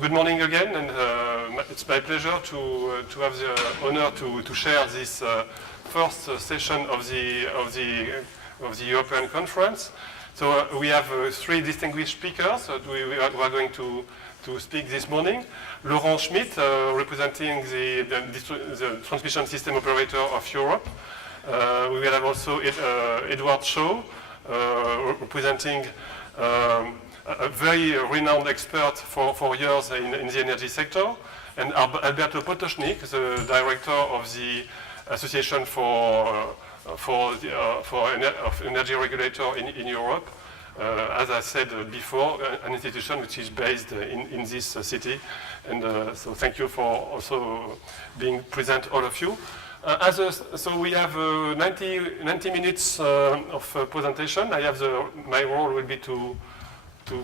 Good morning again, and it's my pleasure to have the honor to share this first session of the European Conference. So we have three distinguished speakers who are going to speak this morning. Laurent Schmitt, representing the transmission system operator of Europe. We will have also Edward Shaw, representing a very renowned expert for years in the energy sector, and Alberto Potocznik, the director of the Association of Energy Regulator in Europe. As I said before, an institution which is based in this city. And so thank you for also being present, all of you. So we have 90 minutes of presentation. My role will be to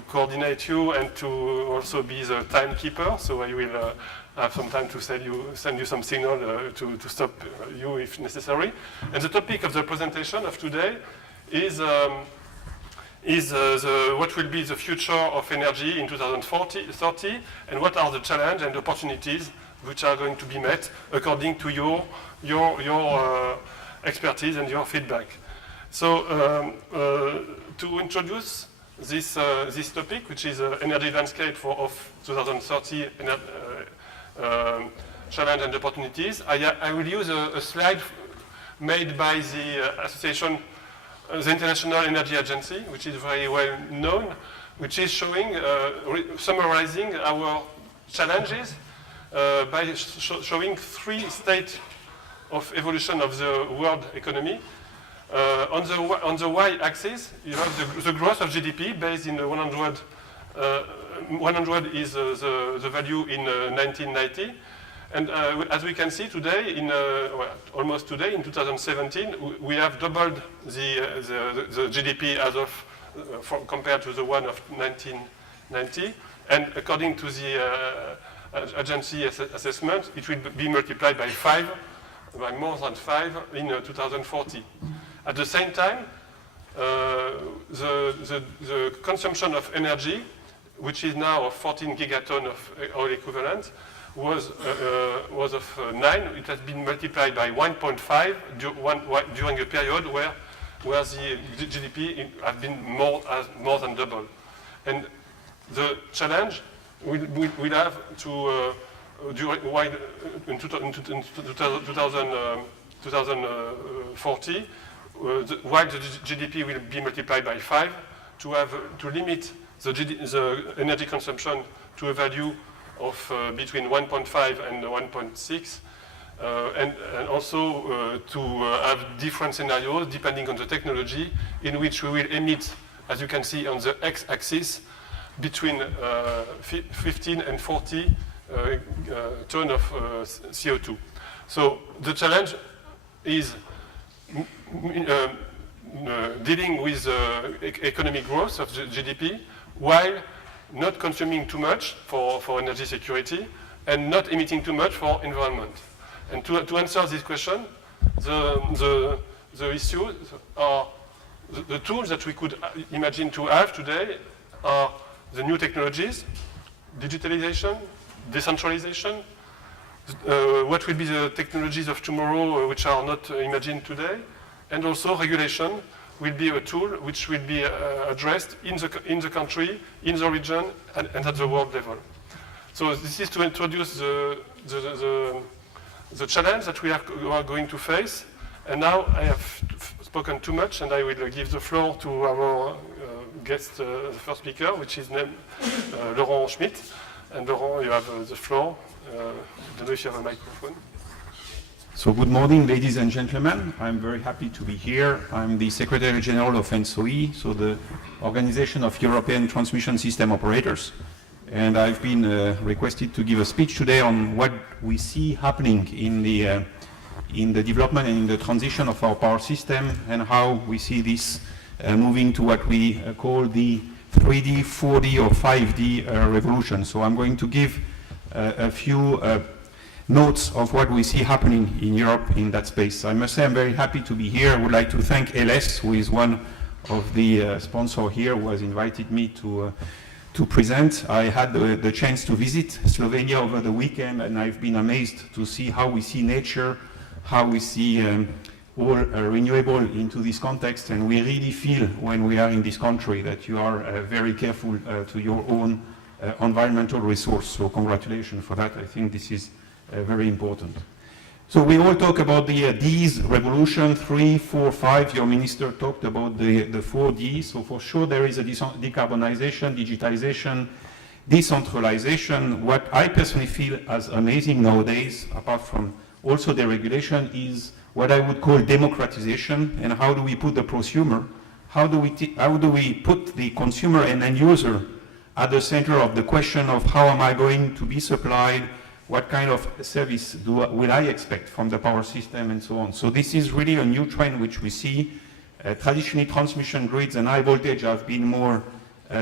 coordinate you and to also be the timekeeper. So I will have some time to send you some signal to stop you if necessary. And the topic of the presentation of today is what will be the future of energy in 2030, and what are the challenges and opportunities which are going to be met according to your expertise and your feedback. So to introduce this topic, which is energy landscape of 2030 challenge and opportunities, I will use a slide made by the association, the International Energy Agency, which is very well known, which is showing, summarizing our challenges by showing three states of evolution of the world economy. On the y-axis, you have the growth of GDP based in 100. 100 is the value in 1990. And as we can see today, almost today, in 2017, we have doubled the GDP as of compared to the one of 1990. And according to the agency assessment, it will be multiplied by more than 5 in 2040. At the same time, the consumption of energy, which is now of 14 gigaton of oil equivalent, was of 9. It has been multiplied by 1.5 during a period where the GDP has been more than double. And the challenge we'll have to in 2040, while the GDP will be multiplied by 5, to limit the energy consumption to a value of between 1.5 and 1.6, and also to have different scenarios depending on the technology, in which we will emit, as you can see on the x-axis, between 15 and 40 ton of CO2. So the challenge is dealing with economic growth of the GDP while not consuming too much for energy security and not emitting too much for environment. And to answer this question, the issues are the tools that we could imagine to have today are the new technologies, digitalization, decentralization, what will be the technologies of tomorrow which are not imagined today, and also regulation will be a tool which will be addressed in the country, in the region, and at the world level. So this is to introduce the challenge that we are going to face. And now I have spoken too much, and I will give the floor to our guest, the first speaker, which is named Laurent Schmitt. And Laurent, you have the floor. I don't know if you have a microphone. So good morning, ladies and gentlemen. I'm very happy to be here. I'm the Secretary General of ENTSO-E, so the Organization of European Transmission System Operators. And I've been requested to give a speech today on what we see happening in the development and in the transition of our power system, and how we see this moving to what we call the 3D, 4D or 5D revolution. So I'm going to give a few notes of what we see happening in Europe in that space. I must say I'm very happy to be here. I would like to thank LS, who is one of the sponsors here, who has invited me to to present. I had the chance to visit Slovenia over the weekend, and I've been amazed to see how we see nature, how we see all renewable into this context, and we really feel when we are in this country that you are very careful to your own environmental resource. So congratulations for that. I think this is very important. So we all talk about the Ds revolution, 3, 4, 5. Your minister talked about the 4 Ds. So for sure there is a decarbonization, digitization, decentralization. What I personally feel as amazing nowadays, apart from also the regulation, is what I would call democratization. And how do we put the prosumer, how do we put the consumer and end user at the center of the question of how am I going to be supplied, what kind of service will I expect from the power system, and so on. So this is really a new trend which we see. Traditionally, transmission grids and high voltage have been more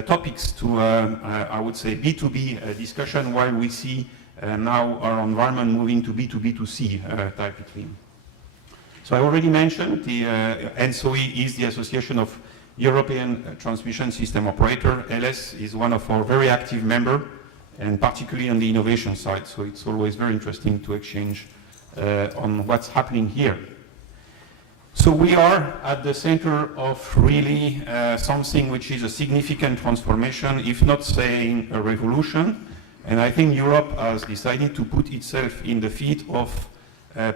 topics to, I would say, B2B discussion, while we see now our environment moving to B2B2C type of theme. So I already mentioned the ENSOE is the Association of European Transmission System Operator. LS is one of our very active members, and particularly on the innovation side. So it's always very interesting to exchange on what's happening here. So we are at the center of really something which is a significant transformation, if not saying a revolution. And I think Europe has decided to put itself in the feet of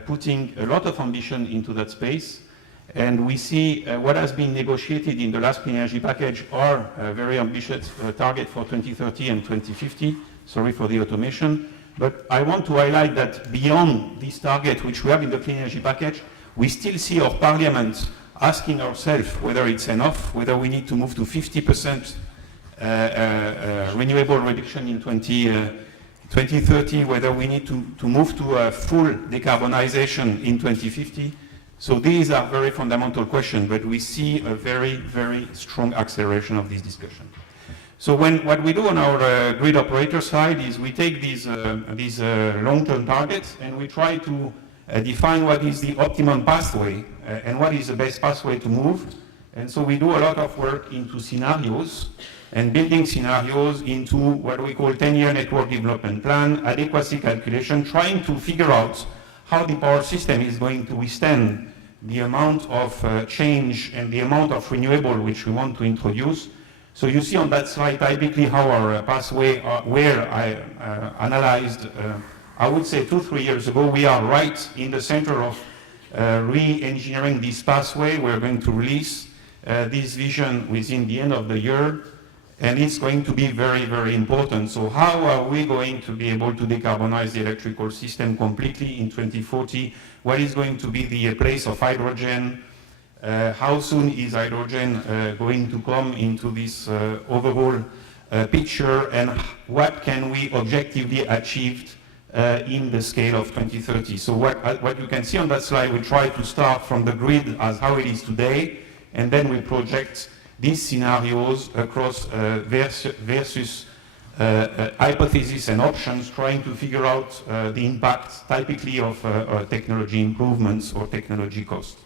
putting a lot of ambition into that space. And we see what has been negotiated in the last clean energy package are a very ambitious target for 2030 and 2050. Sorry for the automation. But I want to highlight that beyond this target, which we have in the clean energy package, we still see our parliament asking ourselves whether it's enough, whether we need to move to 50% renewable reduction in 2030, whether we need to move to a full decarbonization in 2050. So these are very fundamental questions, but we see a very, very strong acceleration of this discussion. So what we do on our grid operator side is we take these long-term targets and we try to define what is the optimum pathway and what is the best pathway to move. And so we do a lot of work into scenarios and building scenarios into what we call 10-year network development plan, adequacy calculation, trying to figure out how the power system is going to withstand the amount of change and the amount of renewable which we want to introduce. So you see on that slide typically how our pathway where I analyzed, I would say 2-3 years ago. We are right in the center of re-engineering this pathway. We're going to release this vision within the end of the year, and it's going to be very, very important. So how are we going to be able to decarbonize the electrical system completely in 2040? What is going to be the place of hydrogen? How soon is hydrogen going to come into this overall picture, and what can we objectively achieve in the scale of 2030? So what you can see on that slide, we try to start from the grid as how it is today, and then we project these scenarios across various hypotheses and options, trying to figure out the impact typically of technology improvements or technology costs.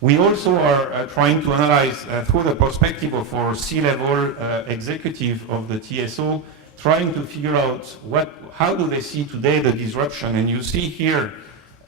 We also are trying to analyze through the perspective of our C-level executive of the TSO, trying to figure out how do they see today the disruption. And you see here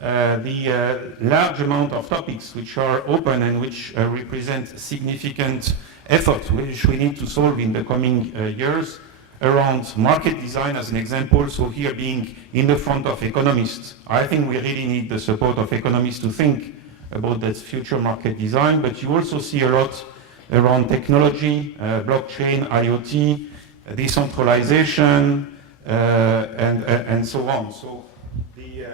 the large amount of topics which are open and which represent significant effort which we need to solve in the coming years around market design as an example. So here being in the front of economists, I think we really need the support of economists to think about that future market design, but you also see a lot around technology, blockchain, IoT, decentralization, and so on. So the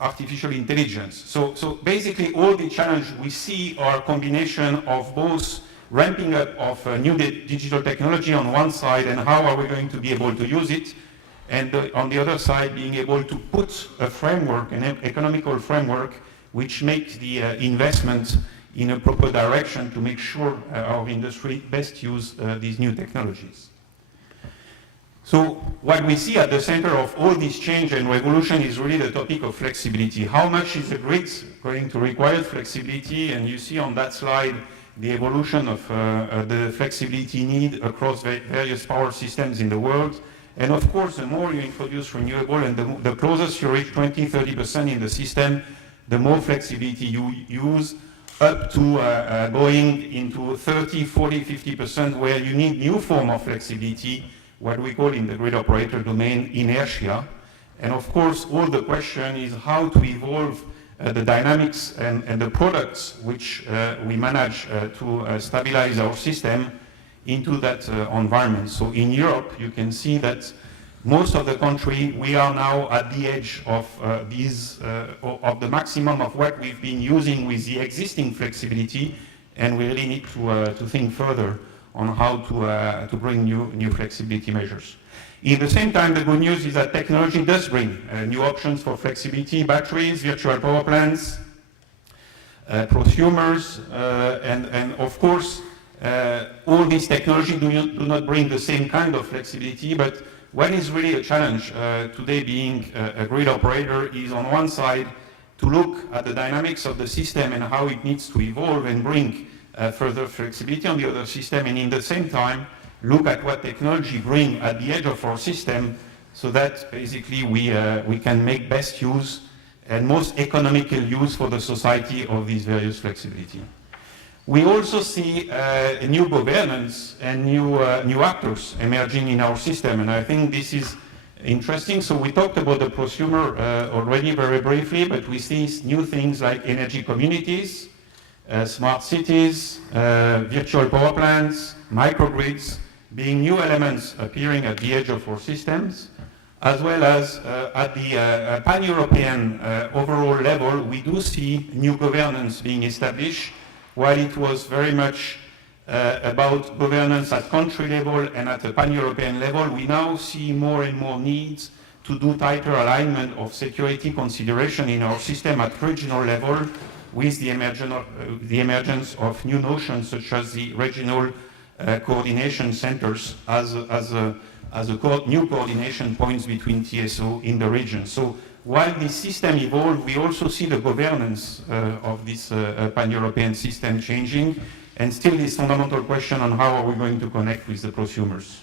artificial intelligence. So basically all the challenges we see are a combination of both ramping up of new digital technology on one side and how are we going to be able to use it, and on the other side being able to put a framework, an economical framework, which makes the investment in a proper direction to make sure our industry best use these new technologies. So what we see at the center of all this change and revolution is really the topic of flexibility. How much is the grid going to require flexibility? And you see on that slide the evolution of the flexibility need across various power systems in the world. And of course, the more you introduce renewable and the closest you reach 20-30% in the system, the more flexibility you use, up to going into 30, 40, 50%, where you need new form of flexibility, what we call in the grid operator domain inertia. And of course, all the question is how to evolve the dynamics and the products which we manage to stabilize our system into that environment. So in Europe, you can see that most of the country, we are now at the edge of of the maximum of what we've been using with the existing flexibility, and we really need to think further on how to bring new flexibility measures. In the same time, the good news is that technology does bring new options for flexibility, batteries, virtual power plants, prosumers, and of course, all these technologies do not bring the same kind of flexibility, but what is really a challenge today being a grid operator is on one side to look at the dynamics of the system and how it needs to evolve and bring further flexibility on the other system, and in the same time look at what technology bring at the edge of our system so that basically we can make best use and most economical use for the society of these various flexibility. We also see a new governance and new actors emerging in our system, and I think this is interesting. So we talked about the prosumer already very briefly, but we see new things like energy communities, smart cities, virtual power plants, microgrids, being new elements appearing at the edge of our systems, as well as at the pan-European overall level, we do see new governance being established. While it was very much about governance at country level and at a pan-European level, we now see more and more needs to do tighter alignment of security consideration in our system at regional level with the emergence of new notions such as the regional coordination centers as new coordination points between TSO in the region. So while this system evolves, we also see the governance of this pan-European system changing, and still this fundamental question on how are we going to connect with the prosumers.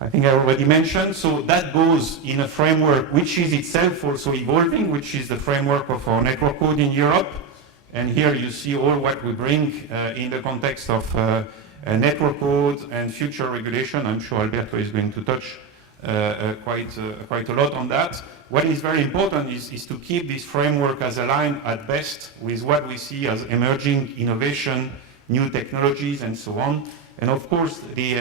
I think I already mentioned, so that goes in a framework which is itself also evolving, which is the framework of our network code in Europe. And here you see all what we bring in the context of a network code and future regulation. I'm sure Alberto is going to touch quite a lot on that. What is very important is to keep this framework as aligned at best with what we see as emerging innovation, new technologies, and so on. And of course, the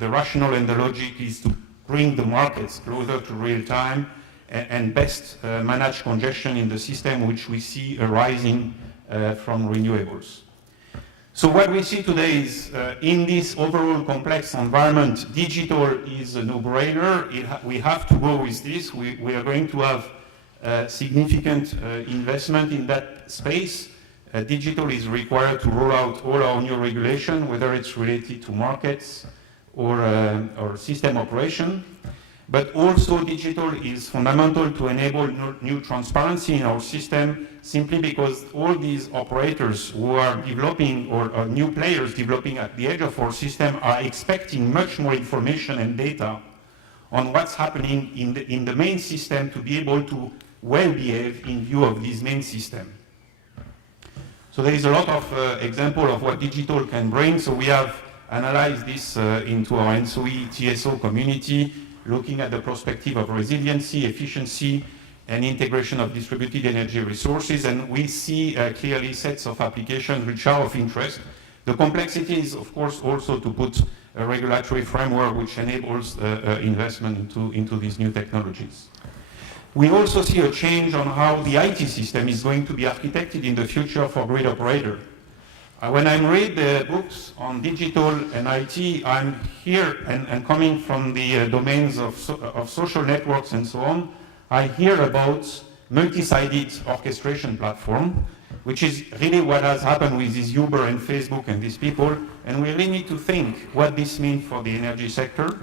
rationale and the logic is to bring the markets closer to real time and best manage congestion in the system, which we see arising from renewables. So what we see today is in this overall complex environment, digital is a no-brainer. We have to go with this. We are going to have significant investment in that space. Digital is required to roll out all our new regulation, whether it's related to markets or system operation. But also digital is fundamental to enable new transparency in our system, simply because all these operators who are developing or new players developing at the edge of our system are expecting much more information and data on what's happening in the main system to be able to well behave in view of this main system. So there is a lot of example of what digital can bring. So we have analyzed this into our ENSOE TSO community, looking at the perspective of resiliency, efficiency, and integration of distributed energy resources, and we see clearly sets of applications which are of interest. The complexity is, of course, also to put a regulatory framework which enables investment into these new technologies. We also see a change on how the IT system is going to be architected in the future for grid operator. When I read the books on digital and IT, I'm here and coming from the domains of social networks and so on, I hear about multi-sided orchestration platform, which is really what has happened with this Uber and Facebook and these people, and we really need to think what this means for the energy sector,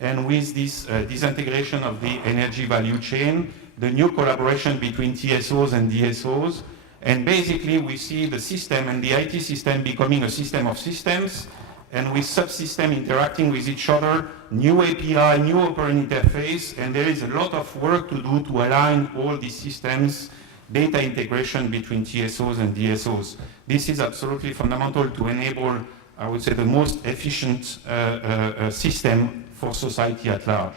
and with this disintegration of the energy value chain, the new collaboration between TSOs and DSOs, And basically, we see the system and the IT system becoming a system of systems, and with subsystems interacting with each other, new API, new operating interface, and there is a lot of work to do to align all these systems, data integration between TSOs and DSOs. This is absolutely fundamental to enable, I would say, the most efficient system for society at large.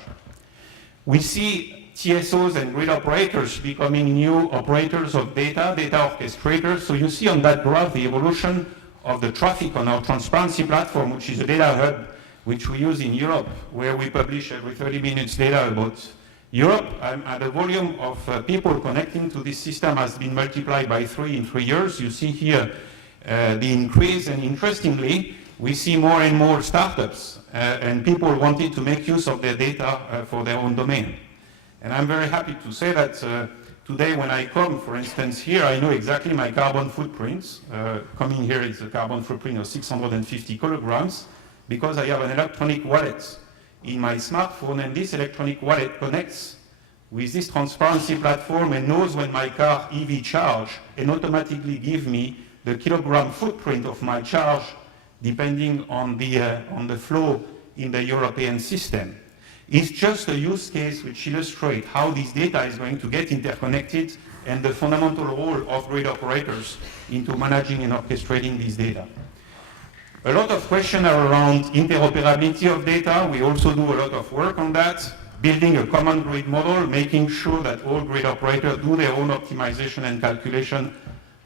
We see TSOs and grid operators becoming new operators of data, data orchestrators. So you see on that graph the evolution of the traffic on our transparency platform, which is a data hub which we use in Europe, where we publish every 30 minutes data about Europe. The volume of people connecting to this system has been multiplied by 3 in 3 years. You see here the increase, and interestingly, we see more and more startups and people wanting to make use of their data for their own domain. And I'm very happy to say that today when I come, for instance, here, I know exactly my carbon footprints. Coming here is a carbon footprint of 650 kilograms because I have an electronic wallet in my smartphone, and this electronic wallet connects with this transparency platform and knows when my car EV charge and automatically give me the kilogram footprint of my charge depending on the flow in the European system. It's just a use case which illustrates how this data is going to get interconnected and the fundamental role of grid operators into managing and orchestrating this data. A lot of questions are around interoperability of data. We also do a lot of work on that, building a common grid model, making sure that all grid operators do their own optimization and calculation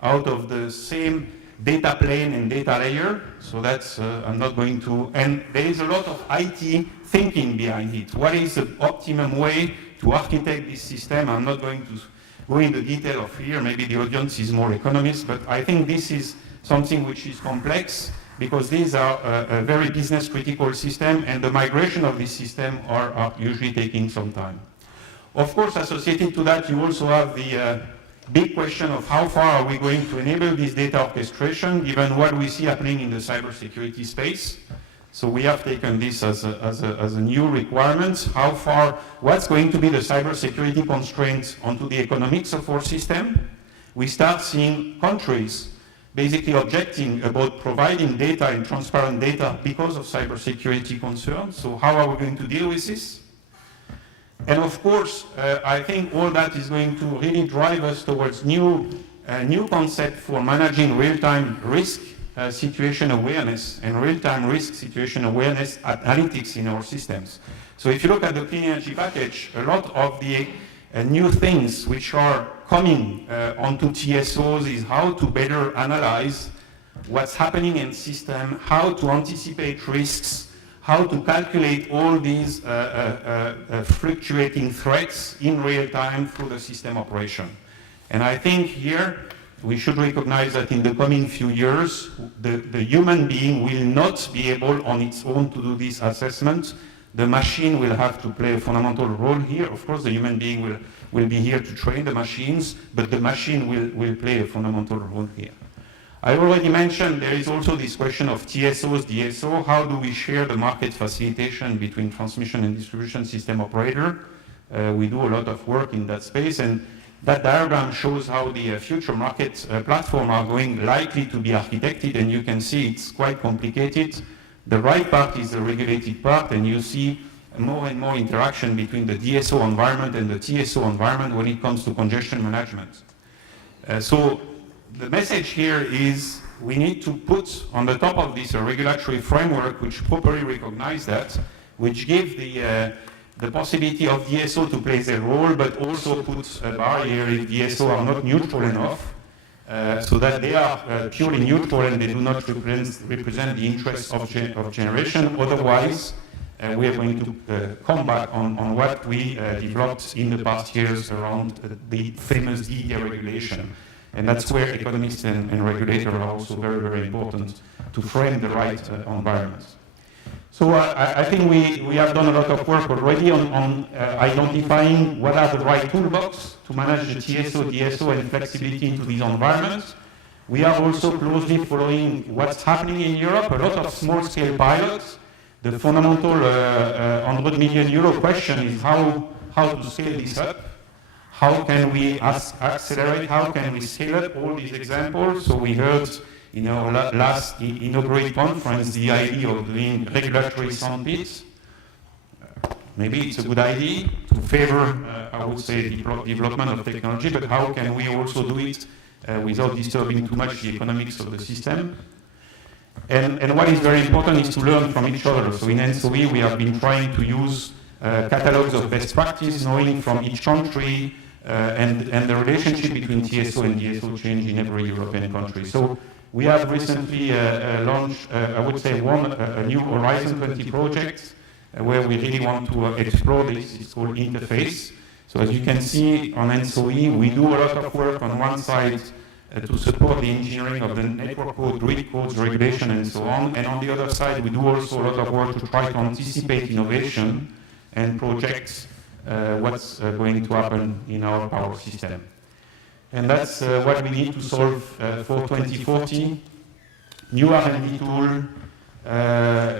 out of the same data plane and data layer. So that's, I'm not going to, and there is a lot of IT thinking behind it. What is the optimum way to architect this system? I'm not going to go into detail of here, maybe the audience is more economist, but I think this is something which is complex because these are a very business critical system, and the migration of this system are usually taking some time. Of course, associated to that, you also have the big question of how far are we going to enable this data orchestration given what we see happening in the cybersecurity space. So we have taken this as a new requirement. How far, what's going to be the cybersecurity constraints onto the economics of our system? We start seeing countries basically objecting about providing data and transparent data because of cybersecurity concerns. So how are we going to deal with this? And of course, I think all that is going to really drive us towards new concept for managing real-time risk situation awareness and real-time risk situation awareness analytics in our systems. So if you look at the clean energy package, a lot of the new things which are coming onto TSOs is how to better analyze what's happening in system, how to anticipate risks, how to calculate all these fluctuating threats in real time through the system operation. And I think here we should recognize that in the coming few years, the human being will not be able on its own to do this assessment. The machine will have to play a fundamental role here. Of course, the human being will be here to train the machines, but the machine will play a fundamental role here. I already mentioned there is also this question of TSOs, DSO. How do we share the market facilitation between transmission and distribution system operator? We do a lot of work in that space, and that diagram shows how the future market platform are likely to be architected, and you can see it's quite complicated. The right part is the regulated part, and you see more and more interaction between the DSO environment and the TSO environment when it comes to congestion management. So the message here is we need to put on the top of this a regulatory framework which properly recognizes that, which gives the possibility of DSO to play their role, but also puts a barrier if DSO are not neutral enough, so that they are purely neutral and they do not represent the interests of generation. Otherwise, we are going to come back on what we developed in the past years around the famous DEA regulation. And that's where economists and regulators are also very, very important to frame the right environment. So I think we have done a lot of work already on identifying what are the right toolbox to manage the TSO, DSO, and flexibility into these environments. We are also closely following what's happening in Europe, a lot of small-scale pilots. The fundamental €100 million question is how to scale this up, how can we accelerate, how can we scale up all these examples? So we heard in our last inaugural conference the idea of doing regulatory sandpits. Maybe it's a good idea to favor, I would say, development of technology, but how can we also do it without disturbing too much the economics of the system? And what is very important is to learn from each other. So in ENSOE, we have been trying to use catalogs of best practice, knowing from each country and the relationship between TSO and DSO change in every European country. So we have recently launched, I would say, a new Horizon 20 project where we really want to explore this. It's called Interface. So as you can see on ENSOE, we do a lot of work on one side to support the engineering of the network code, grid codes, regulation, and so on. And on the other side, we do also a lot of work to try to anticipate innovation and project what's going to happen in our power system. And that's what we need to solve for 2040. New R&D tool,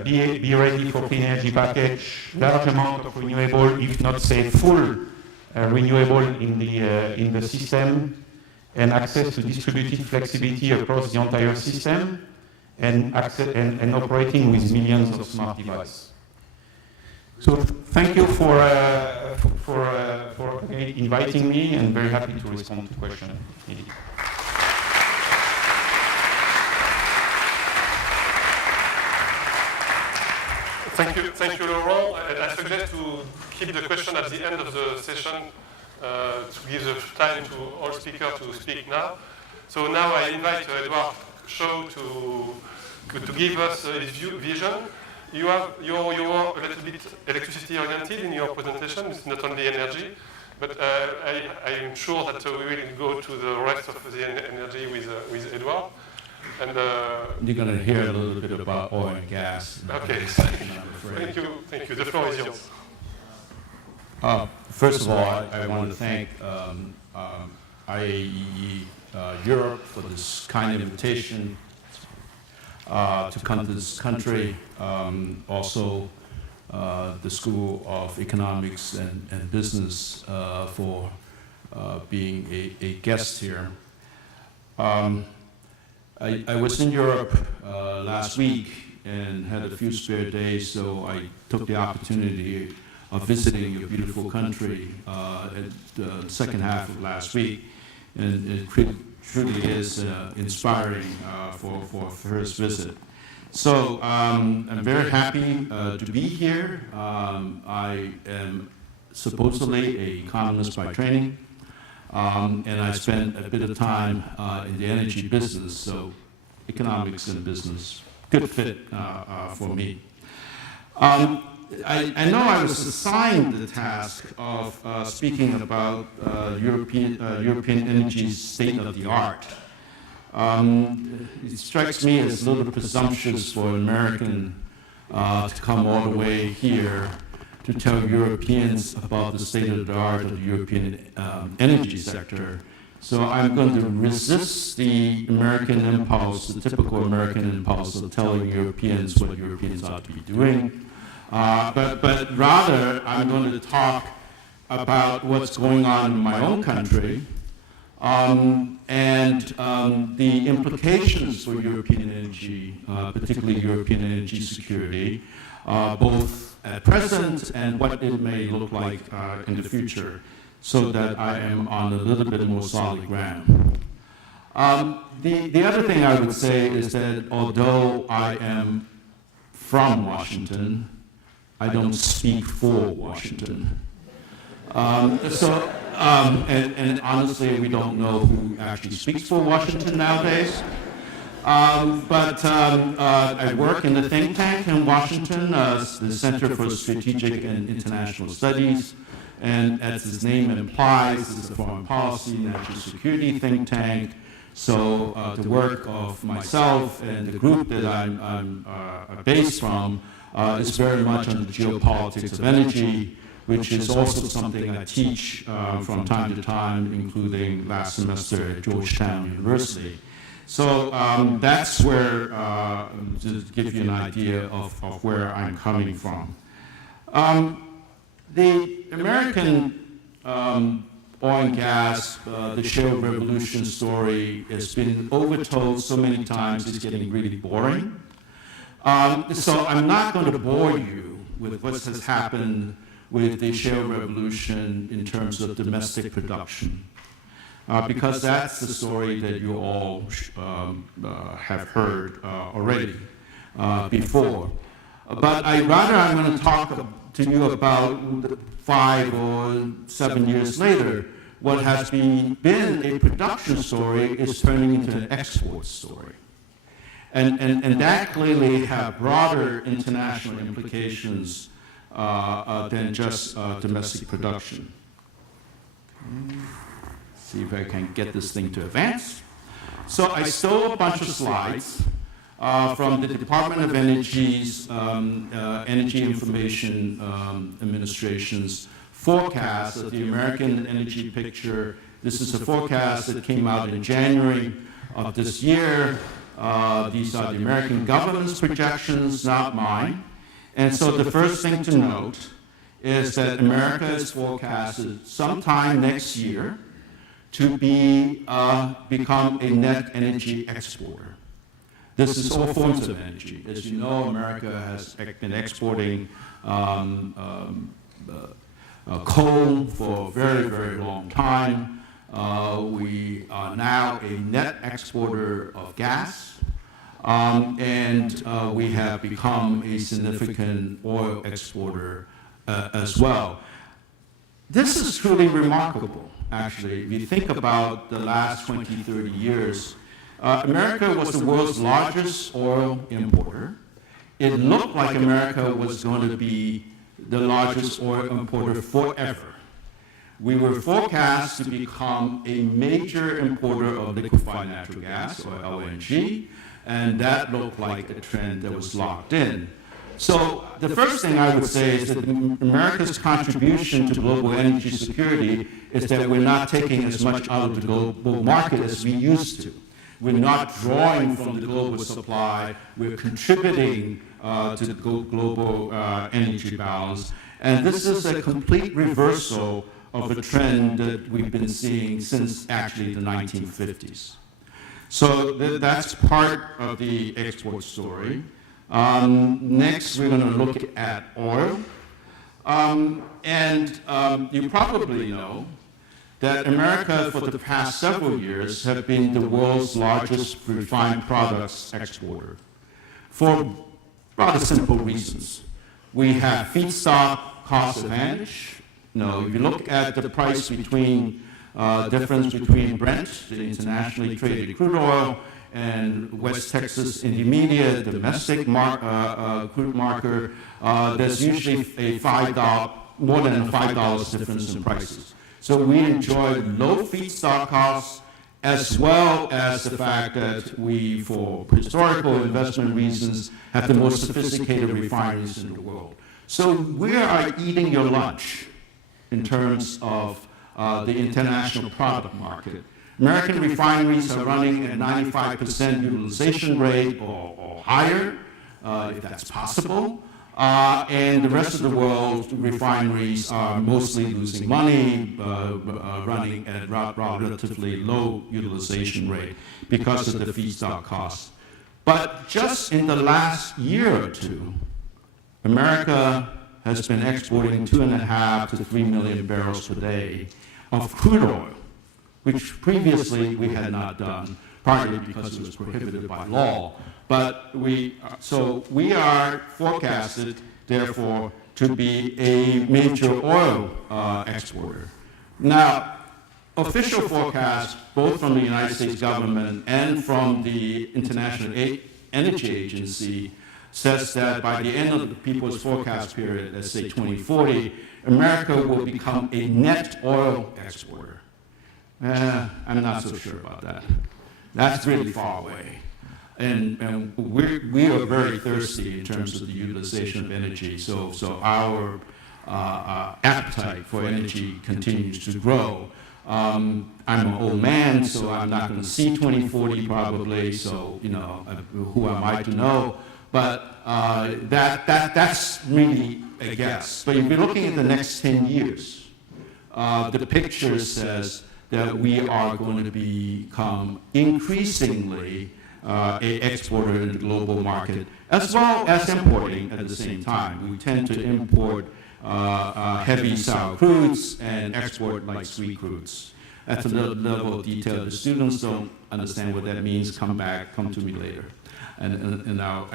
be ready for clean energy package, large amount of renewable, if not say full renewable in the system, and access to distributed flexibility across the entire system, and operating with millions of smart devices. So thank you for inviting me, and very happy to respond to questions. Thank you, Laurent. I suggest to keep the question at the end of the session to give the time to all speakers to speak now. So now I invite Edouard Shaw to give us his vision. You're a little bit electricity oriented in your presentation. It's not only energy, but I'm sure that we will go to the rest of the energy with Edouard. And you're going to hear a little bit about oil and gas. Okay, thank you. The floor is yours. First of all, I want to thank Iaee Europe for this kind invitation to come to this country. Also, the School of Economics and Business for being a guest here. I was in Europe last week and had a few spare days, so I took the opportunity of visiting your beautiful country at the second half of last week, and it truly is inspiring for a first visit. So I'm very happy to be here. I am supposedly an economist by training. And I spent a bit of time in the energy business, so economics and business, good fit for me. I know I was assigned the task of speaking about European energy's state of the art. It strikes me as a little presumptuous for an American to come all the way here to tell Europeans about the state of the art of the European energy sector. So I'm going to resist the American impulse, the typical American impulse of telling Europeans what Europeans ought to be doing. But rather, I'm going to talk about what's going on in my own country and the implications for European energy, particularly European energy security, both at present and what it may look like in the future, so that I am on a little bit more solid ground. The other thing I would say is that although I am from Washington, I don't speak for Washington. And honestly, we don't know who actually speaks for Washington nowadays. But I work in the think tank in Washington, the Center for Strategic and International Studies, and as its name implies, it's a foreign policy, national security think tank. So the work of myself and the group that I'm based from is very much on the geopolitics of energy, which is also something I teach from time to time, including last semester at Georgetown University. So that's where, to give you an idea of where I'm coming from. The American oil and gas, the shale revolution story has been overtold so many times it's getting really boring. So I'm not going to bore you with what has happened with the shale revolution in terms of domestic production, because that's the story that you all have heard already before. But I'm going to talk to you about 5 or 7 years later, what has been a production story is turning into an export story. And that clearly have broader international implications than just domestic production. See if I can get this thing to advance. So I stole a bunch of slides from the Department of Energy's Energy Information Administration's forecast of the American energy picture. This is a forecast that came out in January of this year. These are the American government's projections, not mine. And so the first thing to note is that America is forecasted sometime next year to become a net energy exporter. This is all forms of energy. As you know, America has been exporting coal for a very, very long time. We are now a net exporter of gas, and we have become a significant oil exporter as well. This is truly remarkable, actually. If you think about the last 20, 30 years, America was the world's largest oil importer. It looked like America was going to be the largest oil importer forever. We were forecast to become a major importer of liquefied natural gas, or LNG, and that looked like a trend that was locked in. So the first thing I would say is that America's contribution to global energy security is that we're not taking as much out of the global market as we used to. We're not drawing from the global supply. We're contributing to the global energy balance. And this is a complete reversal of a trend that we've been seeing since actually the 1950s. So that's part of the export story. Next, we're going to look at oil. You probably know that America, for the past several years, have been the world's largest refined products exporter for rather simple reasons. We have feedstock cost advantage. If you look at the price difference between Brent, the internationally traded crude oil, and West Texas Intermediate domestic crude marker, there's usually more than a $5 difference in prices. So we enjoy low feedstock costs, as well as the fact that we, for historical investment reasons, have the most sophisticated refineries in the world. So we are eating your lunch in terms of the international product market. American refineries are running at 95% utilization rate or higher, if that's possible. And the rest of the world refineries are mostly losing money, running at relatively low utilization rate because of the feedstock costs. But just in the last year or two, America has been exporting 2.5 to 3 million barrels per day of crude oil, which previously we had not done, partly because it was prohibited by law. But we are forecasted, therefore, to be a major oil exporter. Now, official forecasts, both from the United States government and from the International Energy Agency, says that by the end of the people's forecast period, let's say 2040, America will become a net oil exporter. I'm not so sure about that. That's really far away. And we are very thirsty in terms of the utilization of energy, so our appetite for energy continues to grow. I'm an old man, so I'm not going to see 2040 probably, so, who am I to know? But that's really a guess. But if you're looking at the next 10 years, the picture says that we are going to become increasingly an exporter in the global market, as well as importing at the same time. We tend to import heavy sour crudes and export light sweet crudes. That's another level of detail. The students don't understand what that means. Come to me later, and I'll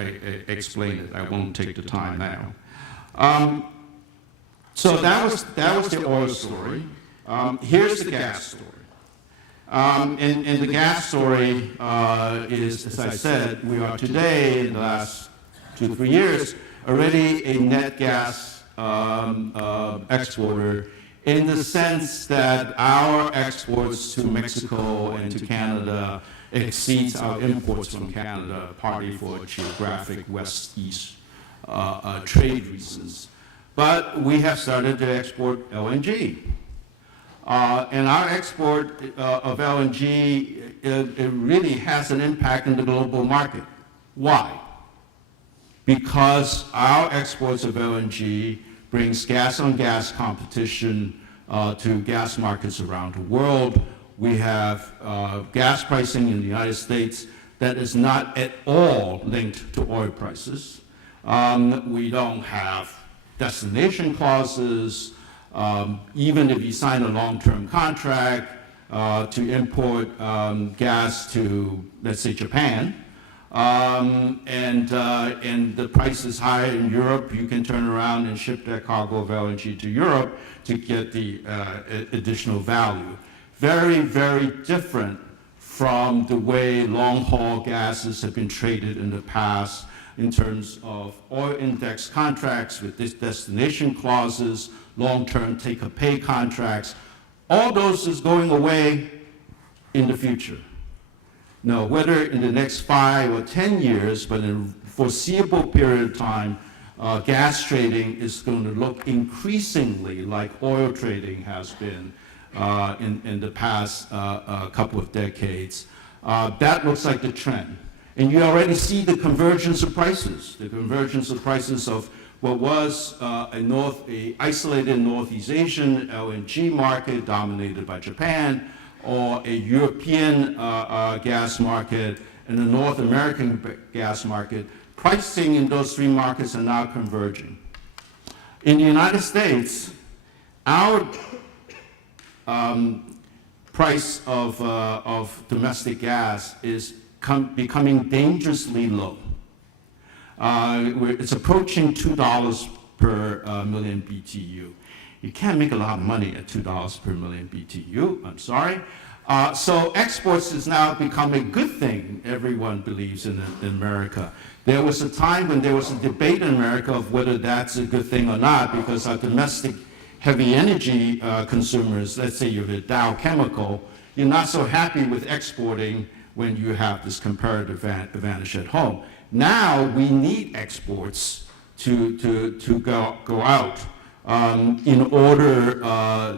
explain it. I won't take the time now. So that was the oil story. Here's the gas story. And the gas story is, as I said, we are today, in the last 2-3 years, already a net gas exporter, in the sense that our exports to Mexico and to Canada exceeds our imports from Canada, partly for geographic west-east trade reasons. But we have started to export LNG. And our export of LNG, it really has an impact in the global market. Why? Because our exports of LNG brings gas-on-gas competition to gas markets around the world. We have gas pricing in the United States that is not at all linked to oil prices. We don't have destination clauses. Even if you sign a long-term contract to import gas to, let's say, Japan, and the price is high in Europe, you can turn around and ship that cargo of LNG to Europe to get the additional value. Very, very different from the way long-haul gases have been traded in the past in terms of oil index contracts with these destination clauses, long-term take-or-pay contracts. All those is going away in the future. Now, whether in the next 5 or 10 years, but in a foreseeable period of time, gas trading is going to look increasingly like oil trading has been in the past couple of decades. That looks like the trend. And you already see the convergence of prices of what was an isolated Northeast Asian LNG market dominated by Japan, or a European gas market and a North American gas market. Pricing in those 3 markets are now converging. In the United States, our price of domestic gas is becoming dangerously low. It's approaching $2 per million BTU. You can't make a lot of money at $2 per million BTU, I'm sorry. So exports has now become a good thing, everyone believes in America. There was a time when there was a debate in America of whether that's a good thing or not, because our domestic heavy energy consumers, let's say you're the Dow Chemical, you're not so happy with exporting when you have this comparative advantage at home. Now we need exports to go out in order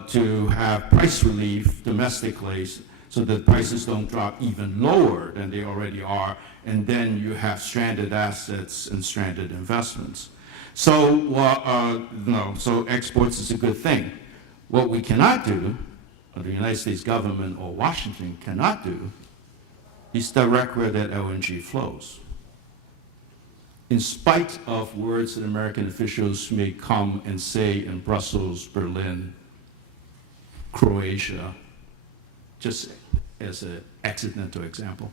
to have price relief domestically, so that prices don't drop even lower than they already are, and then you have stranded assets and stranded investments. So, so exports is a good thing. What we cannot do, or the United States government or Washington cannot do, is direct where that LNG flows. In spite of words that American officials may come and say in Brussels, Berlin, Croatia, just as an accidental example.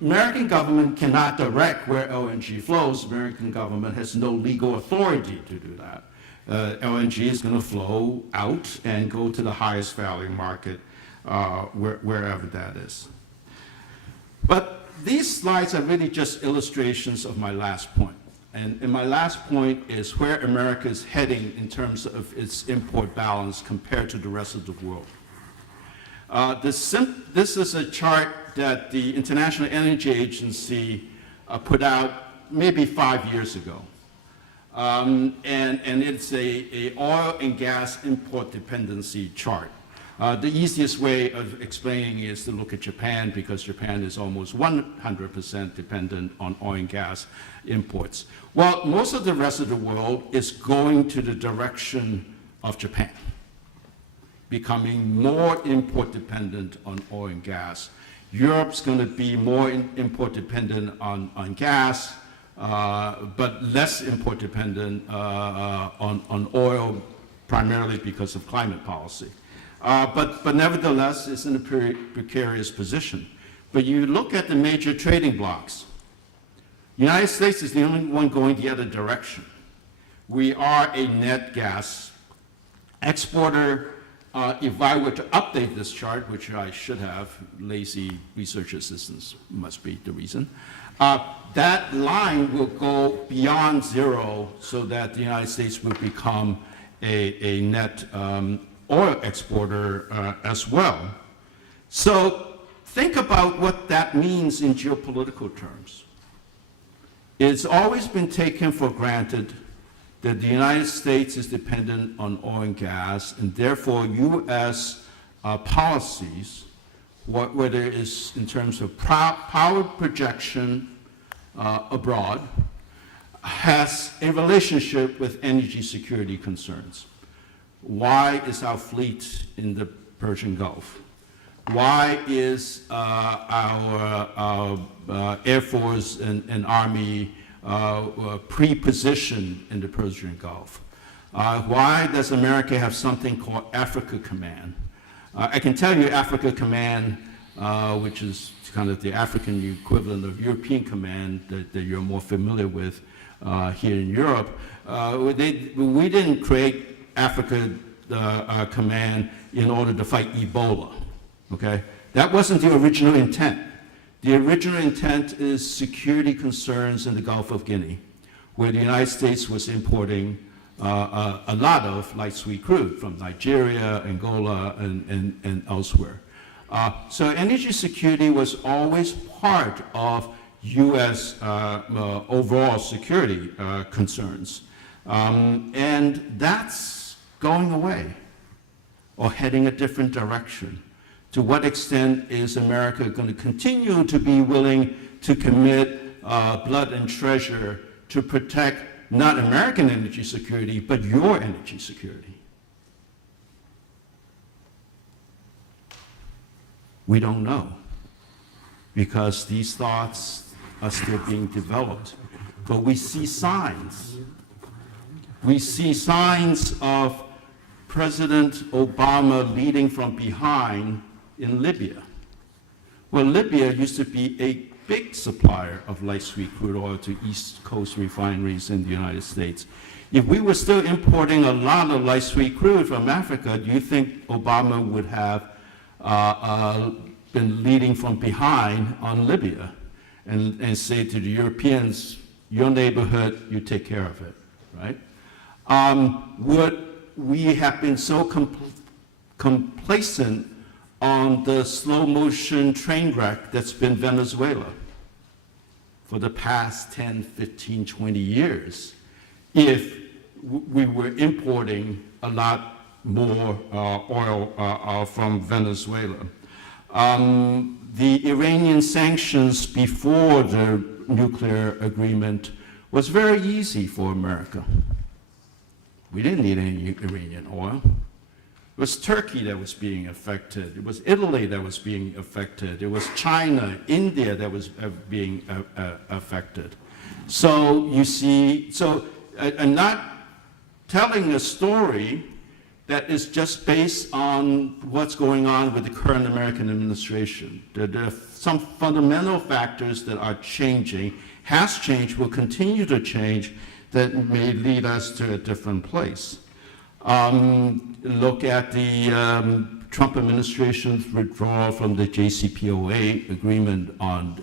American government cannot direct where LNG flows. American government has no legal authority to do that. LNG is going to flow out and go to the highest value market, wherever that is. But these slides are really just illustrations of my last point. And my last point is where America is heading in terms of its import balance compared to the rest of the world. This is a chart that the International Energy Agency put out maybe 5 years ago. And it's a oil and gas import dependency chart. The easiest way of explaining it is to look at Japan, because Japan is almost 100% dependent on oil and gas imports. Well, most of the rest of the world is going to the direction of Japan. becoming more import dependent on oil and gas. Europe's going to be more import dependent on gas, but less import dependent on oil, primarily because of climate policy. But nevertheless, it's in a precarious position. But you look at the major trading blocs. The United States is the only one going the other direction. We are a net gas exporter. If I were to update this chart, which I should have, lazy research assistants must be the reason, that line will go beyond zero so that the United States will become a net oil exporter as well. So think about what that means in geopolitical terms. It's always been taken for granted that the United States is dependent on oil and gas, and therefore U.S. policies, whether it's in terms of power projection abroad, has a relationship with energy security concerns. Why is our fleet in the Persian Gulf? Why is our Air Force and Army pre-positioned in the Persian Gulf? Why does America have something called Africa Command? I can tell you Africa Command, which is kind of the African equivalent of European Command that you're more familiar with here in Europe. We didn't create Africa Command in order to fight Ebola, okay? That wasn't the original intent. The original intent is security concerns in the Gulf of Guinea, where the United States was importing a lot of light sweet crude from Nigeria, Angola, and elsewhere. So energy security was always part of U.S. Overall security concerns. And that's going away or heading a different direction. To what extent is America going to continue to be willing to commit blood and treasure to protect not American energy security, but your energy security? We don't know, because these thoughts are still being developed. But we see signs. We see signs of President Obama leading from behind in Libya. Well, Libya used to be a big supplier of light sweet crude oil to East Coast refineries in the United States. If we were still importing a lot of light sweet crude from Africa, do you think Obama would have been leading from behind on Libya and say to the Europeans, your neighborhood, you take care of it, right? Would we have been so complacent on the slow motion train wreck that's been Venezuela for the past 10, 15, 20 years if we were importing a lot more oil from Venezuela? The Iranian sanctions before the nuclear agreement was very easy for America. We didn't need any Iranian oil. It was Turkey that was being affected. It was Italy that was being affected. It was China, India that was being affected. So you see, I'm not telling a story that is just based on what's going on with the current American administration. There are some fundamental factors that are changing, has changed, will continue to change, that may lead us to a different place. Look at the Trump administration's withdrawal from the JCPOA agreement on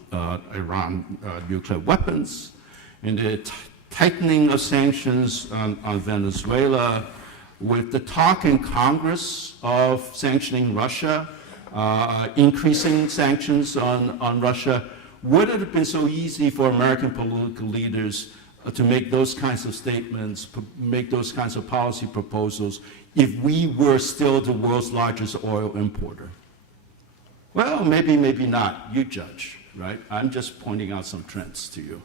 Iran nuclear weapons, and the tightening of sanctions on Venezuela, with the talk in Congress of sanctioning Russia, increasing sanctions on Russia. Would it have been so easy for American political leaders to make those kinds of statements, make those kinds of policy proposals, if we were still the world's largest oil importer? Well, maybe, maybe not. You judge, right? I'm just pointing out some trends to you.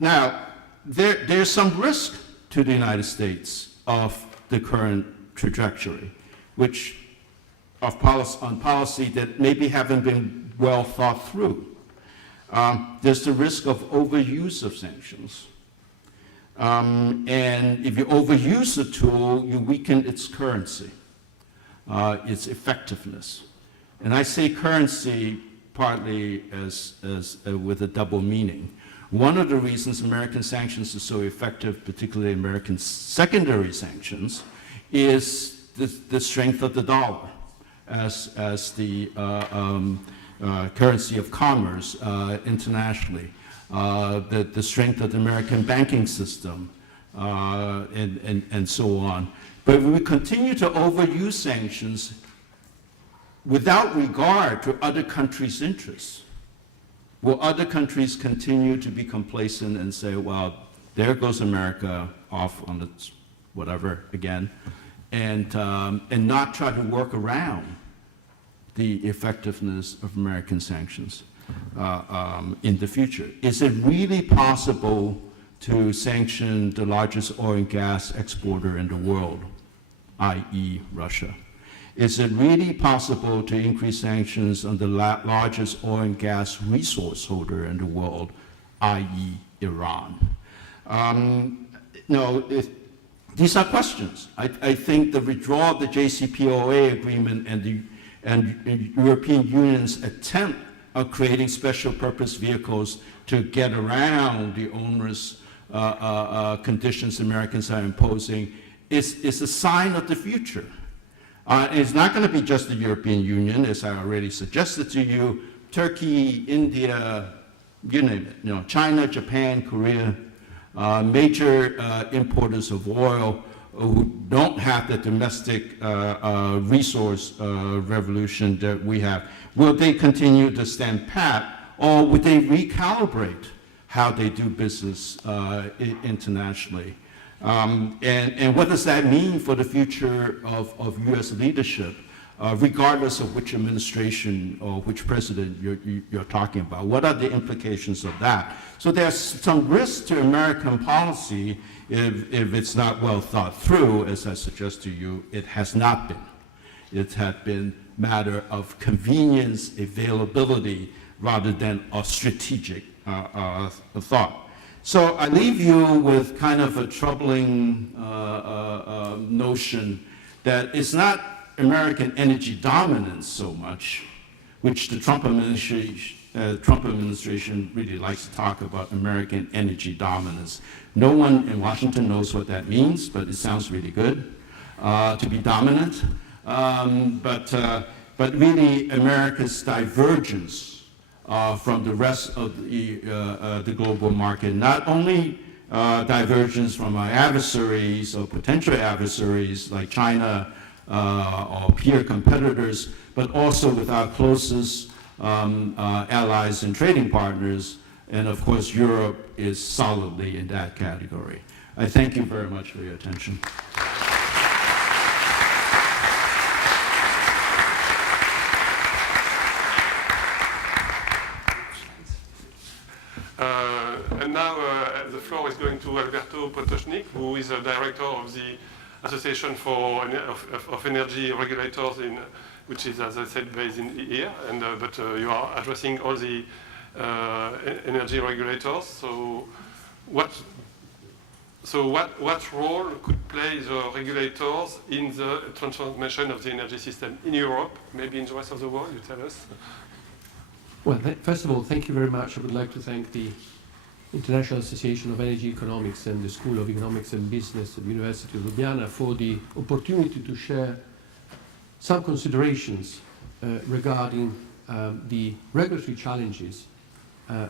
Now, there's some risk to the United States of the current trajectory. which on policy that maybe haven't been well thought through. There's the risk of overuse of sanctions. And if you overuse the tool, you weaken its currency, its effectiveness. And I say currency partly as with a double meaning. One of the reasons American sanctions are so effective, particularly American secondary sanctions, is the strength of the dollar as the currency of commerce internationally, the strength of the American banking system, and so on. But if we continue to overuse sanctions without regard to other countries' interests, will other countries continue to be complacent and say, well, there goes America off on its whatever again, and not try to work around the effectiveness of American sanctions in the future? Is it really possible to sanction the largest oil and gas exporter in the world, i.e. Russia? Is it really possible to increase sanctions on the largest oil and gas resource holder in the world, i.e. Iran? These are questions. I think the withdrawal of the JCPOA agreement and the European Union's attempt of creating special purpose vehicles to get around the onerous conditions Americans are imposing is a sign of the future. It's not going to be just the European Union, as I already suggested to you. Turkey, India, you name it, China, Japan, Korea, major importers of oil who don't have the domestic resource revolution that we have. Will they continue to stand pat, or would they recalibrate how they do business internationally? And what does that mean for the future of U.S. leadership, regardless of which administration or which president you're talking about? What are the implications of that? So there's some risk to American policy if it's not well thought through, as I suggest to you. It has not been. It had been a matter of convenience, availability, rather than a strategic thought. So I leave you with kind of a troubling notion that it's not American energy dominance so much, which the Trump administration really likes to talk about American energy dominance. No one in Washington knows what that means, but it sounds really good to be dominant. But really America's divergence from the rest of the global market, not only divergence from our adversaries or potential adversaries like China or peer competitors, but also with our closest allies and trading partners, and of course Europe is solidly in that category. I thank you very much for your attention. And now the floor is going to Alberto Potocznik, who is the director of the Association of Energy Regulators, which is, as I said, based in here. And but you are addressing all the energy regulators. So, what role could play the regulators in the transformation of the energy system in Europe, maybe in the rest of the world? You tell us. Well, first of all, thank you very much. I would like to thank the International Association of Energy Economics and the School of Economics and Business at the University of Ljubljana for the opportunity to share some considerations regarding the regulatory challenges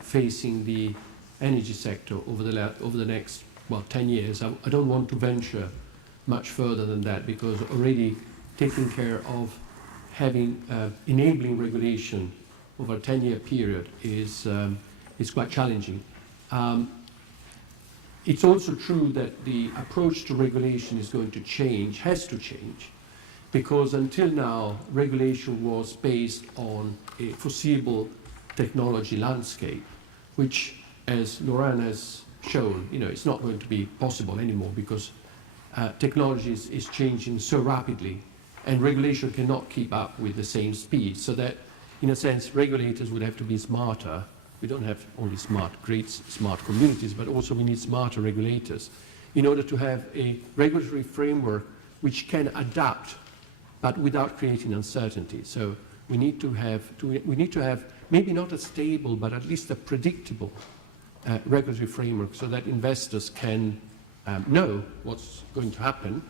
facing the energy sector over the next, 10 years. I don't want to venture much further than that, because already taking care of having enabling regulation over a 10-year period is quite challenging. It's also true that the approach to regulation is going to change, has to change, because until now, regulation was based on a foreseeable technology landscape, which, as Laurent has shown, it's not going to be possible anymore, because technology is changing so rapidly, and regulation cannot keep up with the same speed. So that, in a sense, regulators would have to be smarter. We don't have only great smart communities, but also we need smarter regulators in order to have a regulatory framework which can adapt, but without creating uncertainty. So we need to have maybe not a stable, but at least a predictable regulatory framework so that investors can know what's going to happen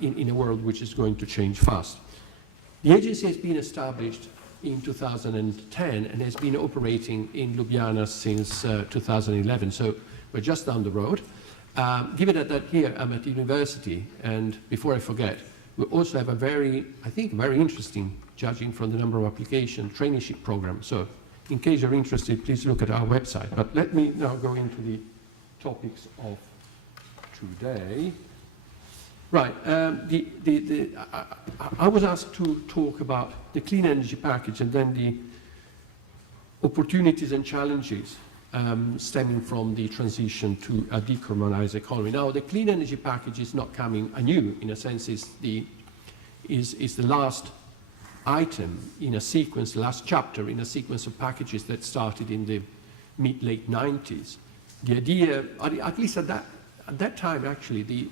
in a world which is going to change fast. The agency has been established in 2010 and has been operating in Ljubljana since 2011, so we're just down the road. Given that here I'm at university, and before I forget, we also have a very interesting, judging from the number of applications, traineeship program. So in case you're interested, please look at our website. But let me now go into the topics of today. Right, I was asked to talk about the clean energy package and then the opportunities and challenges stemming from the transition to a decarbonized economy. Now, the clean energy package is not coming anew. In a sense, is the last item in a sequence, last chapter in a sequence of packages that started in the mid-late 90s. The idea, at least at that time, actually, the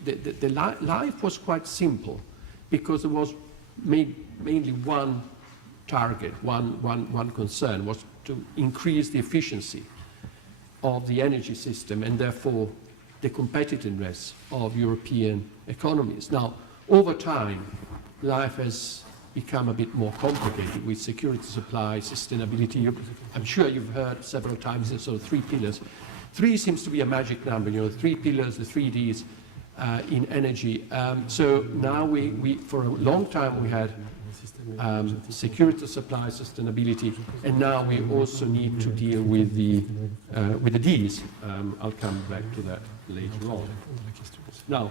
life was quite simple because there was mainly one target, one concern, was to increase the efficiency of the energy system and therefore the competitiveness of European economies. Now, over time, life has become a bit more complicated with security supply, sustainability. I'm sure you've heard several times the sort of 3 pillars. 3 seems to be a magic number, you know, 3 pillars, the 3 Ds in energy. So now we for a long time we had security supply, sustainability, and now we also need to deal with the Ds. I'll come back to that later on. Now,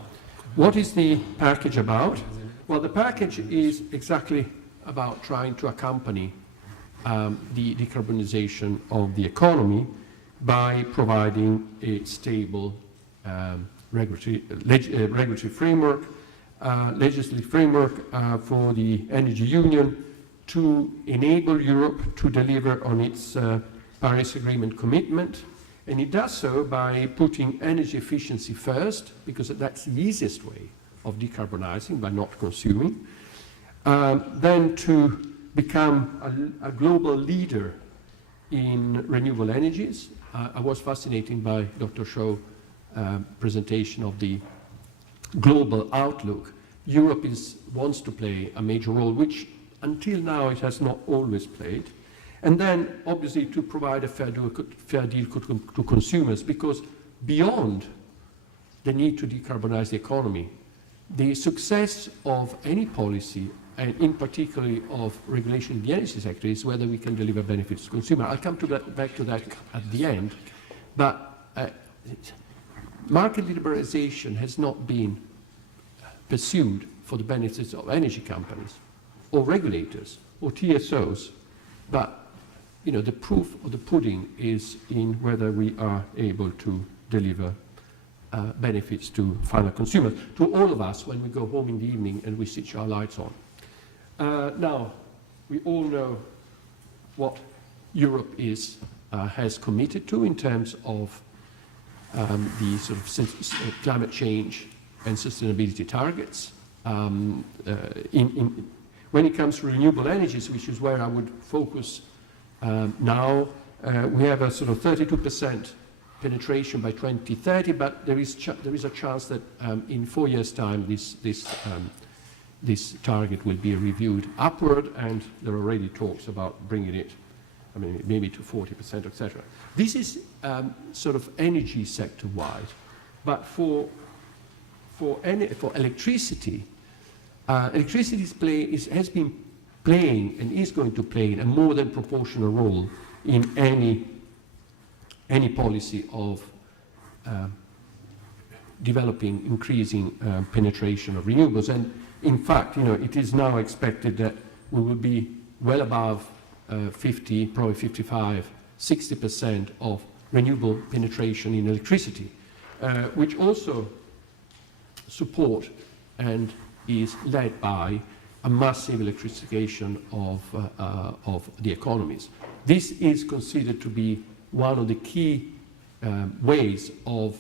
what is the package about? Well, the package is exactly about trying to accompany the decarbonization of the economy by providing a stable regulatory framework, legislative framework for the energy union to enable Europe to deliver on its Paris Agreement commitment. And it does so by putting energy efficiency first, because that's the easiest way of decarbonizing, by not consuming. Then to become a global leader in renewable energies. I was fascinated by Dr. Shaw's presentation of the global outlook. Europe wants to play a major role, which until now it has not always played. And then, obviously, to provide a fair deal to consumers, because beyond the need to decarbonize the economy, the success of any policy, and in particular of regulation in the energy sector, is whether we can deliver benefits to consumers. I'll come back to that at the end. But market liberalization has not been pursued for the benefits of energy companies or regulators or TSOs, but you know, the proof of the pudding is in whether we are able to deliver benefits to final consumers, to all of us when we go home in the evening and we switch our lights on. Now, we all know what Europe has committed to in terms of the sort of climate change and sustainability targets. When it comes to renewable energies, which is where I would focus now, we have a sort of 32% penetration by 2030, but there is a chance that in 4 years' time this target will be reviewed upward, and there are already talks about bringing it, I mean, maybe to 40%, etc. This is sort of energy sector-wide, but for electricity, electricity has been playing and is going to play a more than proportional role in any policy of developing, increasing penetration of renewables. And in fact, you know, it is now expected that we will be well above 50, probably 55, 60% of renewable penetration in electricity, which also support and is led by a massive electrification of the economies. This is considered to be one of the key ways of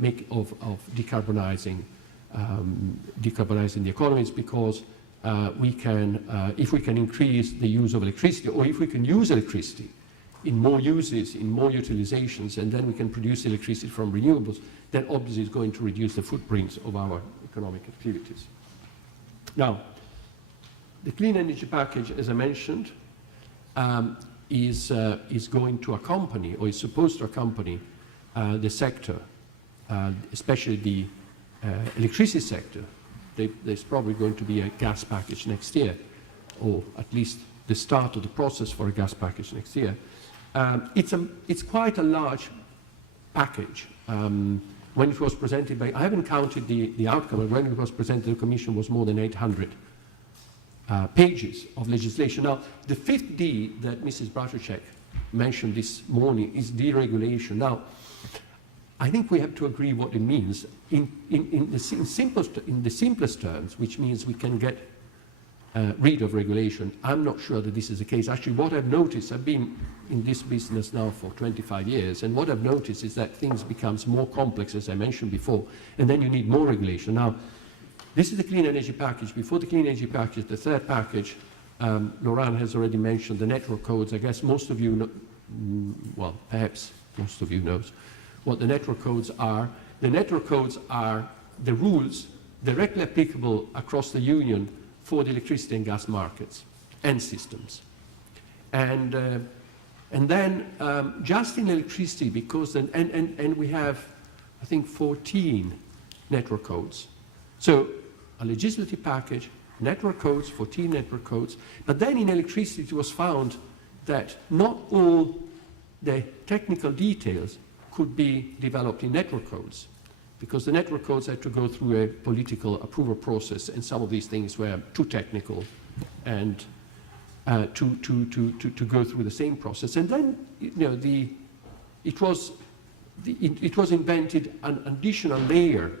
decarbonizing the economies, because if we can increase the use of electricity, or if we can use electricity in more uses, in more utilizations, and then we can produce electricity from renewables, then obviously it's going to reduce the footprints of our economic activities. Now, the clean energy package, as I mentioned, is going to accompany, or is supposed to accompany, the sector, especially the electricity sector. There's probably going to be a gas package next year, or at least the start of the process for a gas package next year. It's quite a large package. When it was presented by, I haven't counted the outcome, but when it was presented to the Commission was more than 800 pages of legislation. Now, the fifth D that Mrs. Bartoszek mentioned this morning is deregulation. Now, I think we have to agree what it means. In the simplest terms, which means we can get rid of regulation, I'm not sure that this is the case. Actually, what I've noticed, I've been in this business now for 25 years, and what I've noticed is that things becomes more complex, as I mentioned before, and then you need more regulation. Now, this is the clean energy package. Before the clean energy package, the third package, Laurent has already mentioned the network codes. I guess most of you know, well, perhaps most of you knows what the network codes are. The network codes are the rules directly applicable across the Union for the electricity and gas markets and systems. And then just in electricity, because and we have, I think, 14 network codes. So a legislative package, network codes, 14 network codes. But then in electricity, it was found that not all the technical details could be developed in network codes, because the network codes had to go through a political approval process, and some of these things were too technical and to go through the same process. And then, you know, it was invented an additional layer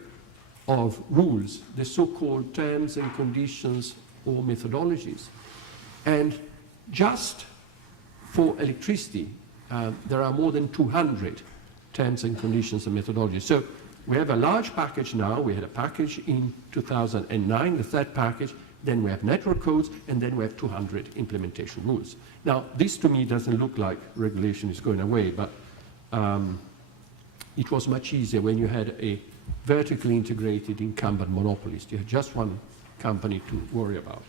of rules, the so-called terms and conditions or methodologies. And just for electricity, there are more than 200 terms and conditions and methodologies. So we have a large package now. We had a package in 2009, the third package. Then we have network codes, and then we have 200 implementation rules. Now, this to me doesn't look like regulation is going away, but it was much easier when you had a vertically integrated incumbent monopolist. You had just one company to worry about.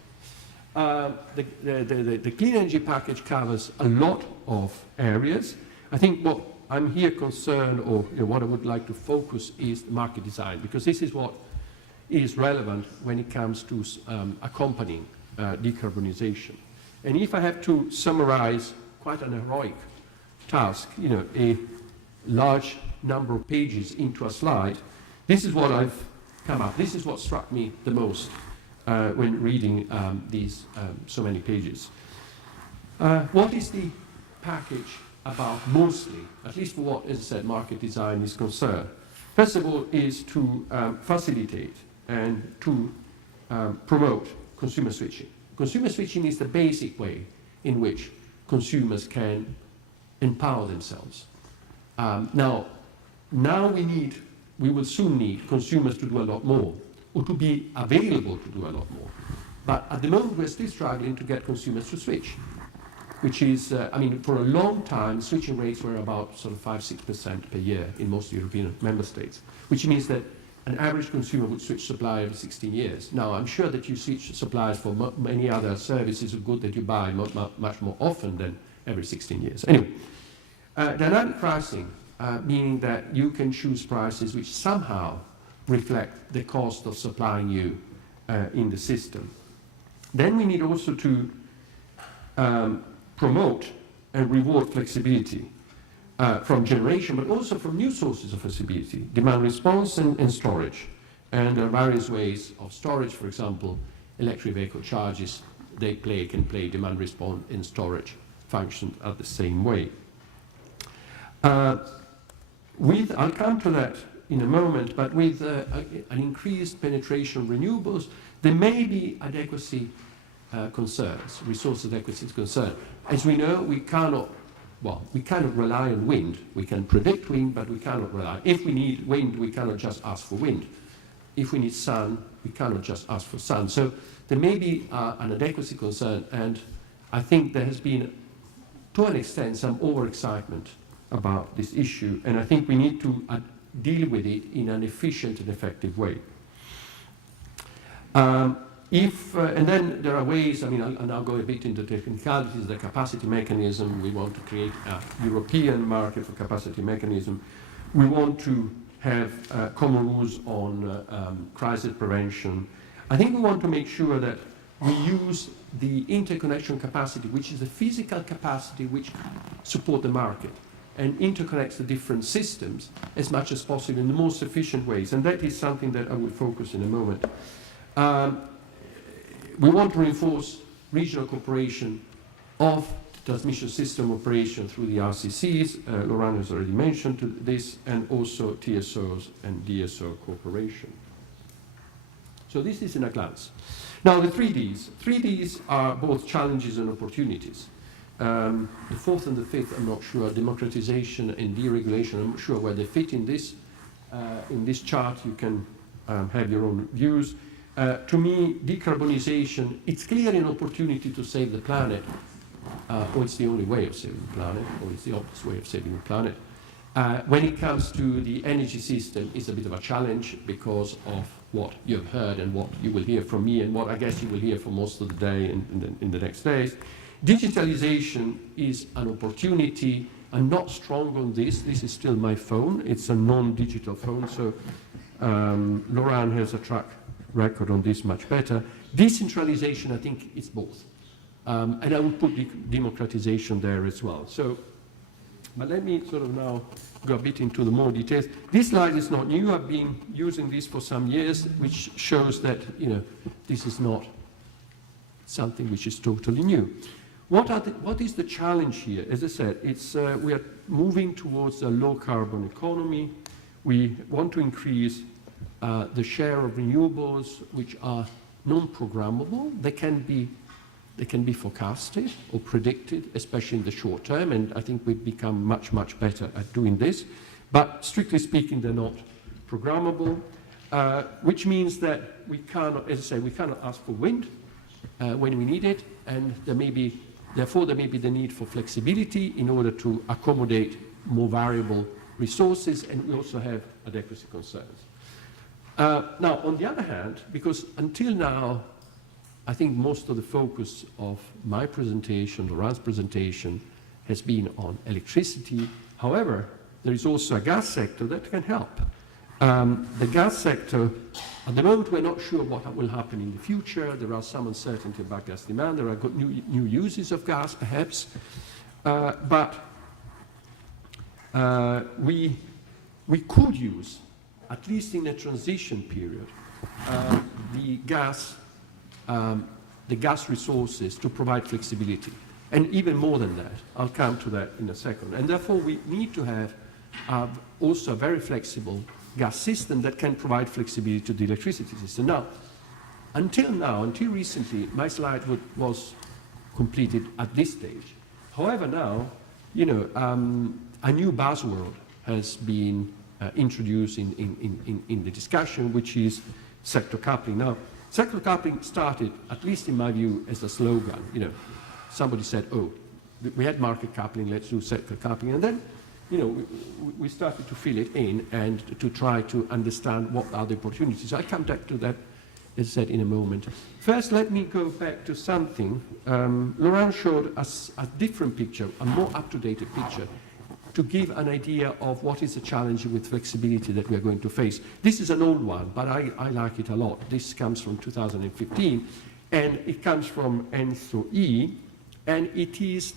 The clean energy package covers a lot of areas. I think what I'm here concerned, or what I would like to focus, is market design, because this is what is relevant when it comes to accompanying decarbonization. And if I have to summarize quite an heroic task, a large number of pages into a slide, this is what I've come up. This is what struck me the most when reading these so many pages. What is the package about mostly, at least for what, as I said, market design is concerned? First of all, is to facilitate and to promote consumer switching. Consumer switching is the basic way in which consumers can empower themselves. Now we will soon need consumers to do a lot more, or to be available to do a lot more. But at the moment, we're still struggling to get consumers to switch, which is, for a long time, switching rates were about sort of 5-6% per year in most European member states, which means that an average consumer would switch supplier every 16 years. Now, I'm sure that you switch suppliers for many other services of good that you buy much more often than every 16 years. Anyway, dynamic pricing, meaning that you can choose prices which somehow reflect the cost of supplying you in the system. Then we need also to promote and reward flexibility from generation, but also from new sources of flexibility, demand response and storage. And there are various ways of storage. For example, electric vehicle charges, can play demand response and storage function at the same way. I'll come to that in a moment, but with an increased penetration of renewables, there may be adequacy concerns, resource adequacy concerns. As we know, we cannot rely on wind. We can predict wind, but we cannot rely. If we need wind, we cannot just ask for wind. If we need sun, we cannot just ask for sun. So there may be an adequacy concern, and I think there has been, to an extent, some overexcitement about this issue, and I think we need to deal with it in an efficient and effective way. And then there are ways, I mean, I'll now go a bit into technicalities, the capacity mechanism. We want to create a European market for capacity mechanism. We want to have common rules on crisis prevention. I think we want to make sure that we use the interconnection capacity, which is the physical capacity which support the market, and interconnects the different systems as much as possible in the most efficient ways. And that is something that I will focus in a moment. We want to reinforce regional cooperation of transmission system operation through the RCCs. Laurent has already mentioned this, and also TSOs and DSO cooperation. So this is in a glance. Now the 3Ds. 3Ds are both challenges and opportunities. The fourth and the fifth, I'm not sure. Democratization and deregulation, I'm not sure where they fit in this chart. You can have your own views. To me, decarbonization, it's clearly an opportunity to save the planet, or it's the only way of saving the planet, or it's the opposite way of saving the planet. When it comes to the energy system, it's a bit of a challenge because of what you have heard and what you will hear from me and what I guess you will hear for most of the day and in the next days. Digitalization is an opportunity. I'm not strong on this. This is still my phone. It's a non-digital phone, so Laurent has a track record on this much better. Decentralization, I think it's both. And I would put democratization there as well. So, but let me sort of now go a bit into the more details. This slide is not new. I've been using this for some years, which shows that, you know, this is not something which is totally new. What is the challenge here? As I said, it's, we are moving towards a low-carbon economy. We want to increase the share of renewables which are non-programmable. They can be forecasted or predicted, especially in the short term, and I think we've become much, much better at doing this. But strictly speaking, they're not programmable, which means that we cannot, as I say, we cannot ask for wind when we need it, and therefore there may be the need for flexibility in order to accommodate more variable resources, and we also have adequacy concerns. Now, on the other hand, because until now, I think most of the focus of my presentation, Laurent's presentation, has been on electricity. However, there is also a gas sector that can help. The gas sector, at the moment, we're not sure what will happen in the future. There are some uncertainty about gas demand. There are new uses of gas, perhaps. But we could use, at least in a transition period, the gas resources to provide flexibility. And even more than that, I'll come to that in a second. And therefore, we need to have also a very flexible gas system that can provide flexibility to the electricity system. Now, until recently, my slide was completed at this stage. However, now, you know, a new buzzword has been introduced in the discussion, which is sector coupling. Now, sector coupling started, at least in my view, as a slogan. You know, somebody said, "Oh, we had market coupling, let's do sector coupling," and then, you know, we started to fill it in and to try to understand what are the opportunities. I'll come back to that, as I said, in a moment. First, let me go back to something. Laurent showed us a different picture, a more up-to-date picture, to give an idea of what is the challenge with flexibility that we are going to face. This is an old one, but I like it a lot. This comes from 2015, and it comes from ENSO-E, and it is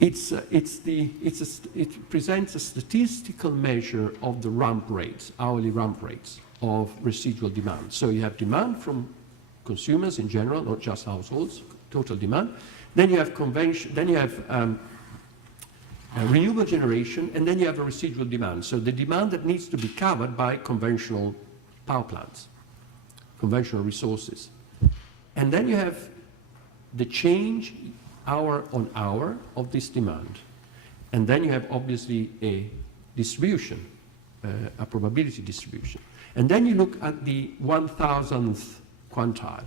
it presents a statistical measure of the ramp rates, hourly ramp rates of residual demand. So you have demand from consumers in general, not just households, total demand. Then you have renewable generation, and then you have a residual demand. So the demand that needs to be covered by conventional power plants, conventional resources. And then you have the change hour on hour of this demand. And then you have obviously a distribution, a probability distribution. And then you look at the 1,000th quantile,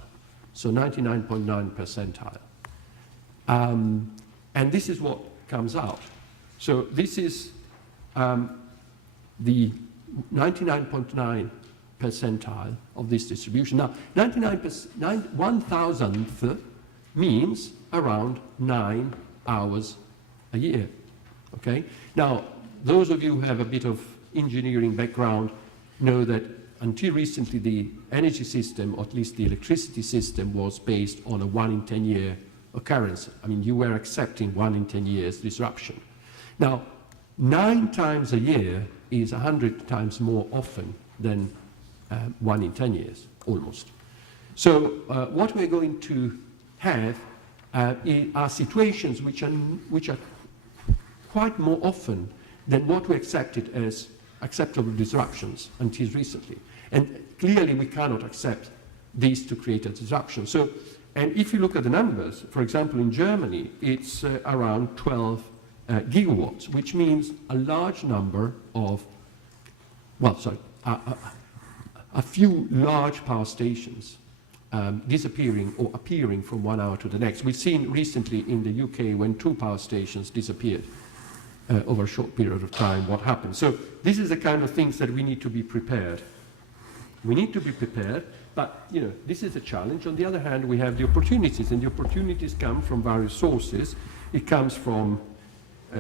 so 99.9 percentile. And this is what comes out. So this is the 99.9 percentile of this distribution. Now, 1,000th means around 9 hours a year. Okay? Now, those of you who have a bit of engineering background know that until recently the energy system, or at least the electricity system, was based on a 1 in 10 year occurrence. I mean, you were accepting 1 in 10 years disruption. Now, 9 times a year is 100 times more often than 1 in 10 years, almost. So what we're going to have are situations which are quite more often than what we accepted as acceptable disruptions until recently. And clearly we cannot accept these to create a disruption. So, and if you look at the numbers, for example, in Germany, it's around 12 gigawatts, which means a large number of, well, sorry, a few large power stations disappearing or appearing from 1 hour to the next. We've seen recently in the UK when 2 power stations disappeared over a short period of time, what happened. So this is the kind of things that we need to be prepared. We need to be prepared, but you know, this is a challenge. On the other hand, we have the opportunities, and the opportunities come from various sources. It comes from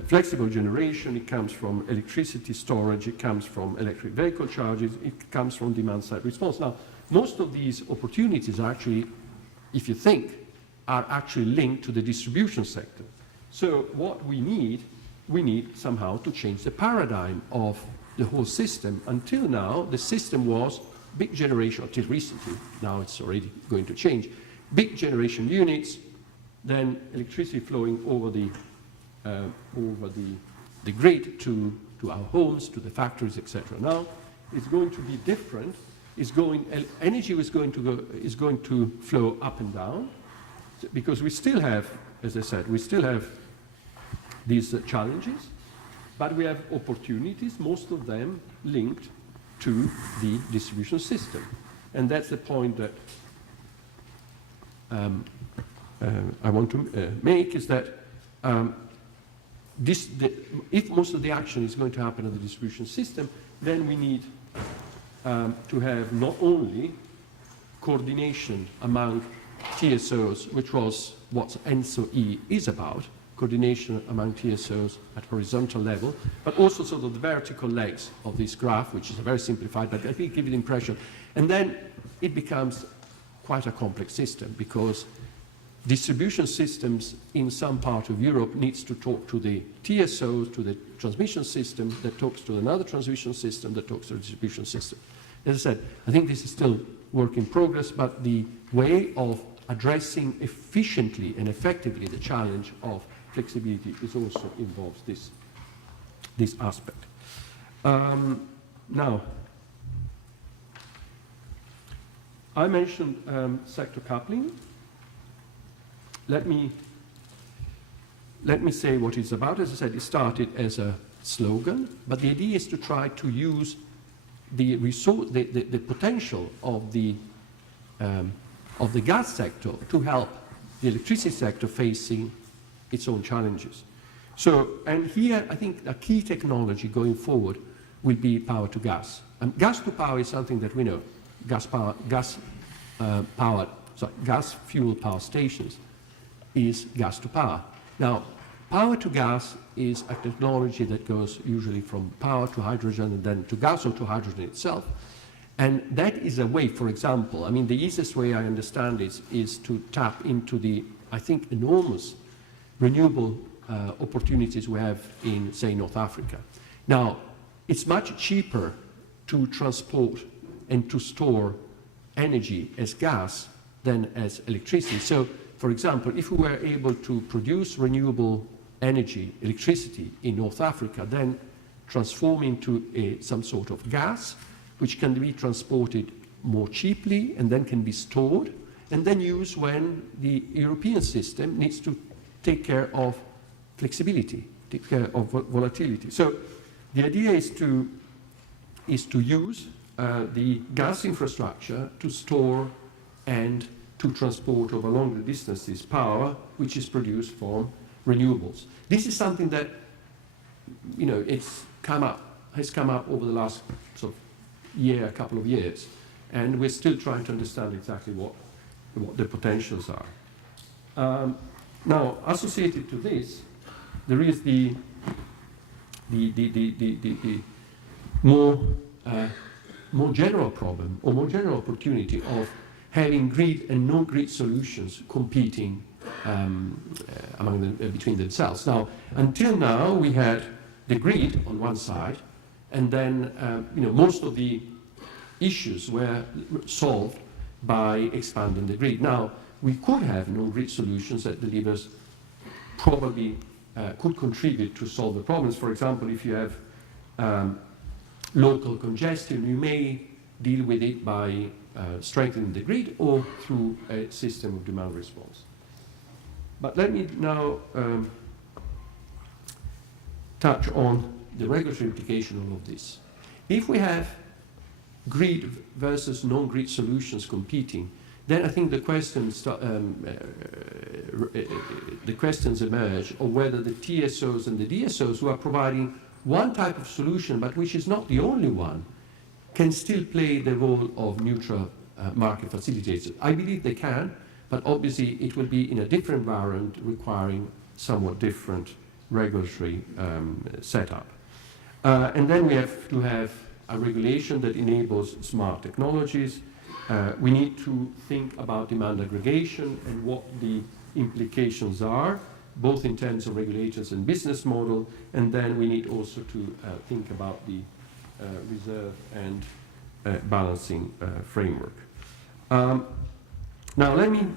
flexible generation, it comes from electricity storage, it comes from electric vehicle charges, it comes from demand-side response. Now, most of these opportunities are actually, if you think, are actually linked to the distribution sector. So what we need somehow to change the paradigm of the whole system. Until now, the system was big generation, until recently, now it's already going to change, big generation units, then electricity flowing over the grid to our homes, to the factories, etc. Now it's going to be different. Energy is going to flow up and down, because we still have, as I said, we still have these challenges, but we have opportunities, most of them linked to the distribution system. And that's the point that I want to make, is that if most of the action is going to happen in the distribution system, then we need to have not only coordination among TSOs, which was what ENTSO-E is about, coordination among TSOs at horizontal level, but also sort of the vertical legs of this graph, which is a very simplified, but I think give you the impression. And then it becomes quite a complex system, because distribution systems in some part of Europe needs to talk to the TSOs, to the transmission system that talks to another transmission system that talks to the distribution system. As I said, I think this is still work in progress, but the way of addressing efficiently and effectively the challenge of flexibility is also involves this aspect. Now, I mentioned sector coupling. Let me say what it's about. As I said, it started as a slogan, but the idea is to try to use the resource, the potential of the gas sector to help the electricity sector facing its own challenges. So, and here I think a key technology going forward will be power to gas. Gas to power is something that we know. Gas fuel power stations is gas to power. Now, power to gas is a technology that goes usually from power to hydrogen and then to gas or to hydrogen itself. And that is a way, for example, I mean, the easiest way I understand is to tap into the, I think, enormous renewable opportunities we have in, say, North Africa. Now, it's much cheaper to transport and to store energy as gas than as electricity. So, for example, if we were able to produce renewable energy, electricity in North Africa, then transform into some sort of gas, which can be transported more cheaply and then can be stored, and then use when the European system needs to take care of flexibility, take care of volatility. So the idea is to use the gas infrastructure to store and to transport over longer distances power which is produced from renewables. This is something that, you know, has come up over the last sort of year, a couple of years, and we're still trying to understand exactly what the potentials are. Now, associated to this, there is the more general problem or more general opportunity of having grid and non-grid solutions competing between themselves. Now, until now, we had the grid on one side, and then most of the issues were solved by expanding the grid. Now, we could have non-grid solutions that delivers probably could contribute to solve the problems. For example, if you have local congestion, you may deal with it by strengthening the grid or through a system of demand response. But let me now touch on the regulatory implication of all of this. If we have grid versus non-grid solutions competing, then I think the questions emerge of whether the TSOs and the DSOs who are providing one type of solution, but which is not the only one, can still play the role of neutral market facilitators. I believe they can, but obviously it will be in a different environment requiring somewhat different regulatory setup. And then we have to have a regulation that enables smart technologies. We need to think about demand aggregation and what the implications are, both in terms of regulators and business model, and then we need also to think about the reserve and balancing framework. Now let me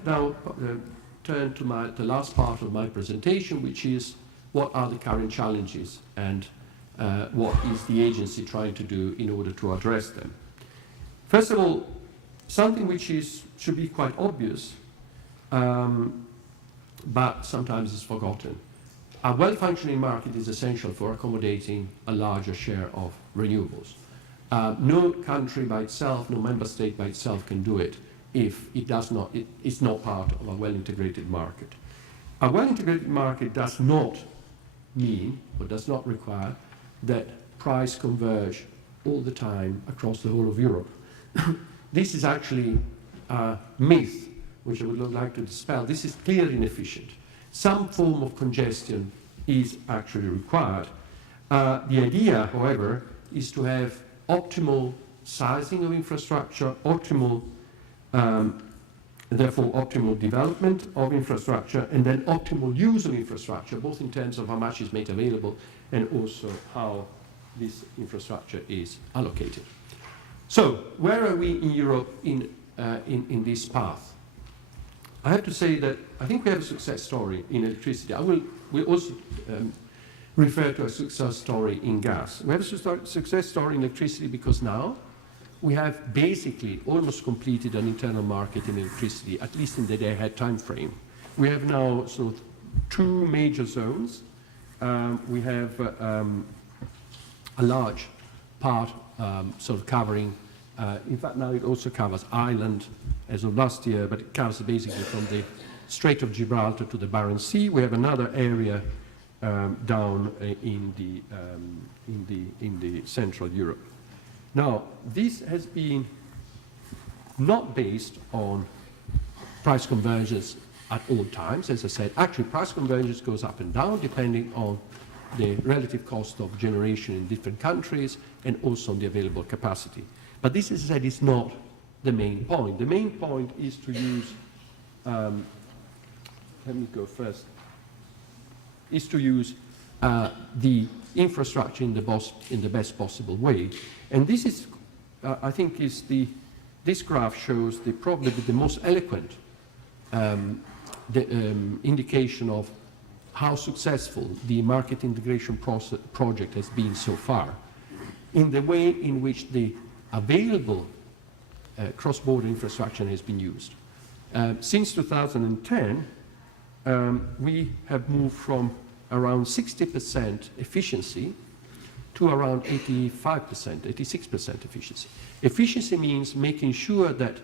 turn to the last part of my presentation, which is what are the current challenges and what is the agency trying to do in order to address them. First of all, something which should be quite obvious, but sometimes is forgotten. A well-functioning market is essential for accommodating a larger share of renewables. No country by itself, no member state by itself can do it if it's not part of a well-integrated market. A well-integrated market does not mean, or does not require, that price converge all the time across the whole of Europe. This is actually a myth which I would like to dispel. This is clearly inefficient. Some form of congestion is actually required. The idea, however, is to have optimal sizing of infrastructure, therefore optimal development of infrastructure, and then optimal use of infrastructure, both in terms of how much is made available and also how this infrastructure is allocated. So, where are we in Europe in this path? I have to say that I think we have a success story in electricity. We'll also refer to a success story in gas. We have a success story in electricity because now we have basically almost completed an internal market in electricity, at least in the day-ahead time frame. We have now sort of two major zones. We have a large part sort of covering, in fact now it also covers Ireland as of last year, but it covers basically from the Strait of Gibraltar to the Barents Sea. We have another area down in the Central Europe. Now, this has been not based on price convergence at all times. As I said, actually price convergence goes up and down depending on the relative cost of generation in different countries and also on the available capacity. But this, as I said, is not the main point. The main point is to use, let me go first, is to use the infrastructure in the best possible way. And this is, I think, this graph shows probably the most eloquent indication of how successful the market integration project has been so far, in the way in which the available cross-border infrastructure has been used. Since 2010, we have moved from around 60% efficiency to around 85%, 86% efficiency. Efficiency means making sure that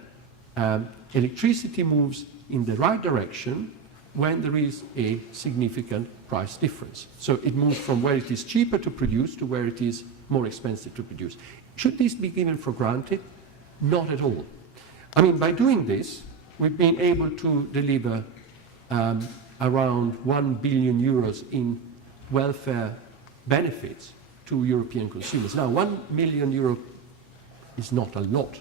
electricity moves in the right direction when there is a significant price difference. So it moves from where it is cheaper to produce to where it is more expensive to produce. Should this be given for granted? Not at all. I mean, by doing this, we've been able to deliver around 1 billion euros in welfare benefits to European consumers. Now, 1 million euro is not a lot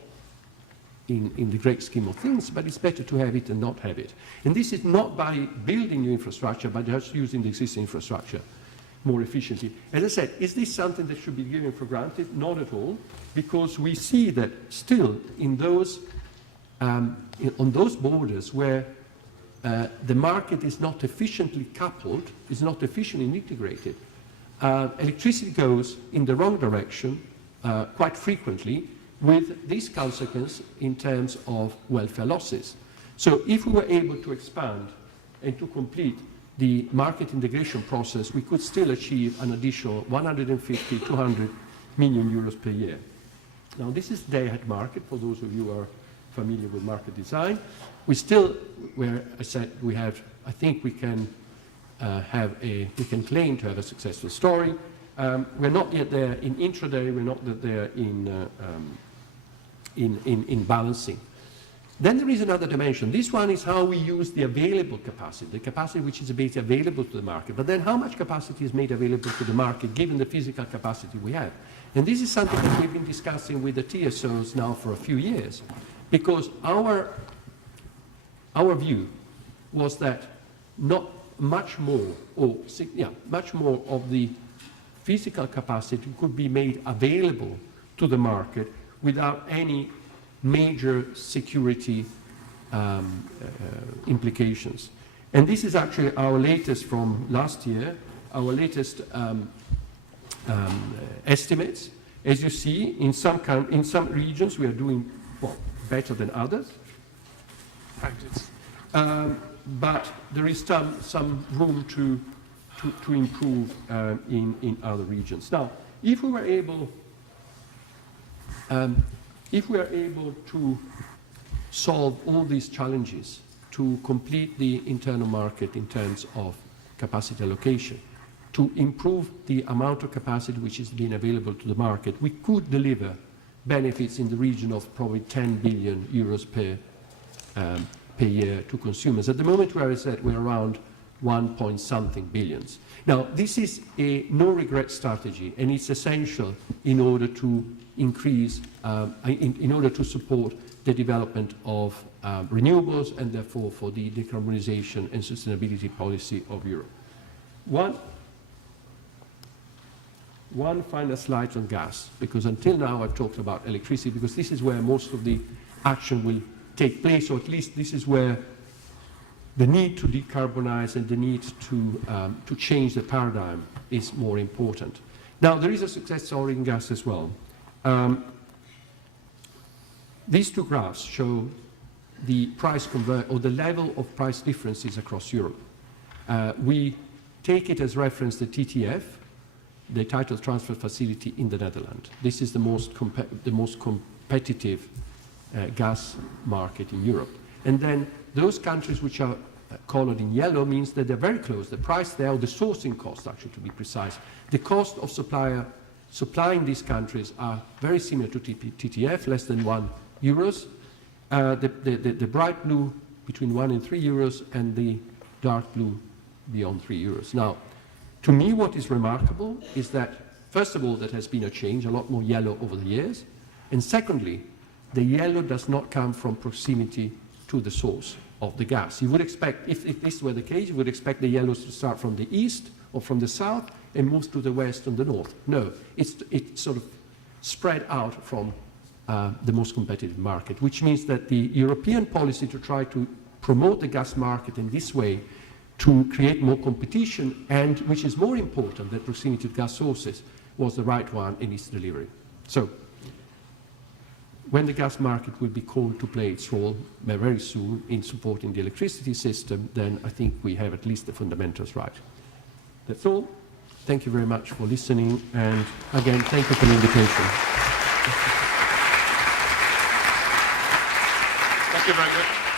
in the great scheme of things, but it's better to have it than not have it. And this is not by building new infrastructure, but just using the existing infrastructure more efficiently. As I said, is this something that should be given for granted? Not at all, because we see that still in those, on those borders where the market is not efficiently coupled, is not efficiently integrated, electricity goes in the wrong direction quite frequently, with this consequence in terms of welfare losses. So if we were able to expand and to complete the market integration process, we could still achieve an additional 150, 200 million euros per year. Now, this is day-ahead market, for those of you who are familiar with market design. We still, where I said we have, I think we can we can claim to have a successful story. We're not yet there in intraday, we're not yet there in balancing. Then there is another dimension. This one is how we use the available capacity, the capacity which is basically available to the market. But then how much capacity is made available to the market given the physical capacity we have? And this is something that we've been discussing with the TSOs now for a few years, because our view was that not much more, or much more of the physical capacity could be made available to the market without any major security implications. And this is actually our latest from last year, our latest estimates. As you see, in some regions we are doing better than others. But there is some room to improve in other regions. Now, if we are able to solve all these challenges, to complete the internal market in terms of capacity allocation, to improve the amount of capacity which is being available to the market, we could deliver benefits in the region of probably 10 billion euros per year to consumers. At the moment, where I said we're around 1.something billions. Now, this is a no-regret strategy, and it's essential in order to increase, in order to support the development of renewables and therefore for the decarbonization and sustainability policy of Europe. One final slide on gas, because until now I've talked about electricity, because this is where most of the action will take place, or at least this is where the need to decarbonize and the need to change the paradigm is more important. Now, there is a success story in gas as well. These two graphs show the price or the level of price differences across Europe. We take it as reference the TTF, the Title Transfer Facility in the Netherlands. This is the most competitive gas market in Europe. And then those countries which are colored in yellow means that they're very close. The price there, or the sourcing cost actually to be precise, the cost of supplying these countries are very similar to TTF, less than €1. The bright blue between 1 and 3 euros, and the dark blue beyond 3 euros. Now, to me, what is remarkable is that, first of all, there has been a change, a lot more yellow over the years. And secondly, the yellow does not come from proximity to the source of the gas. You would expect, if this were the case, you would expect the yellows to start from the east or from the south and move to the west and the north. No, it's sort of spread out from the most competitive market, which means that the European policy to try to promote the gas market in this way to create more competition, and which is more important than proximity to gas sources, was the right one in its delivery. So, when the gas market will be called to play its role very soon in supporting the electricity system, then I think we have at least the fundamentals right. That's all. Thank you very much for listening, and again, thank you for the invitation. Thank you very much.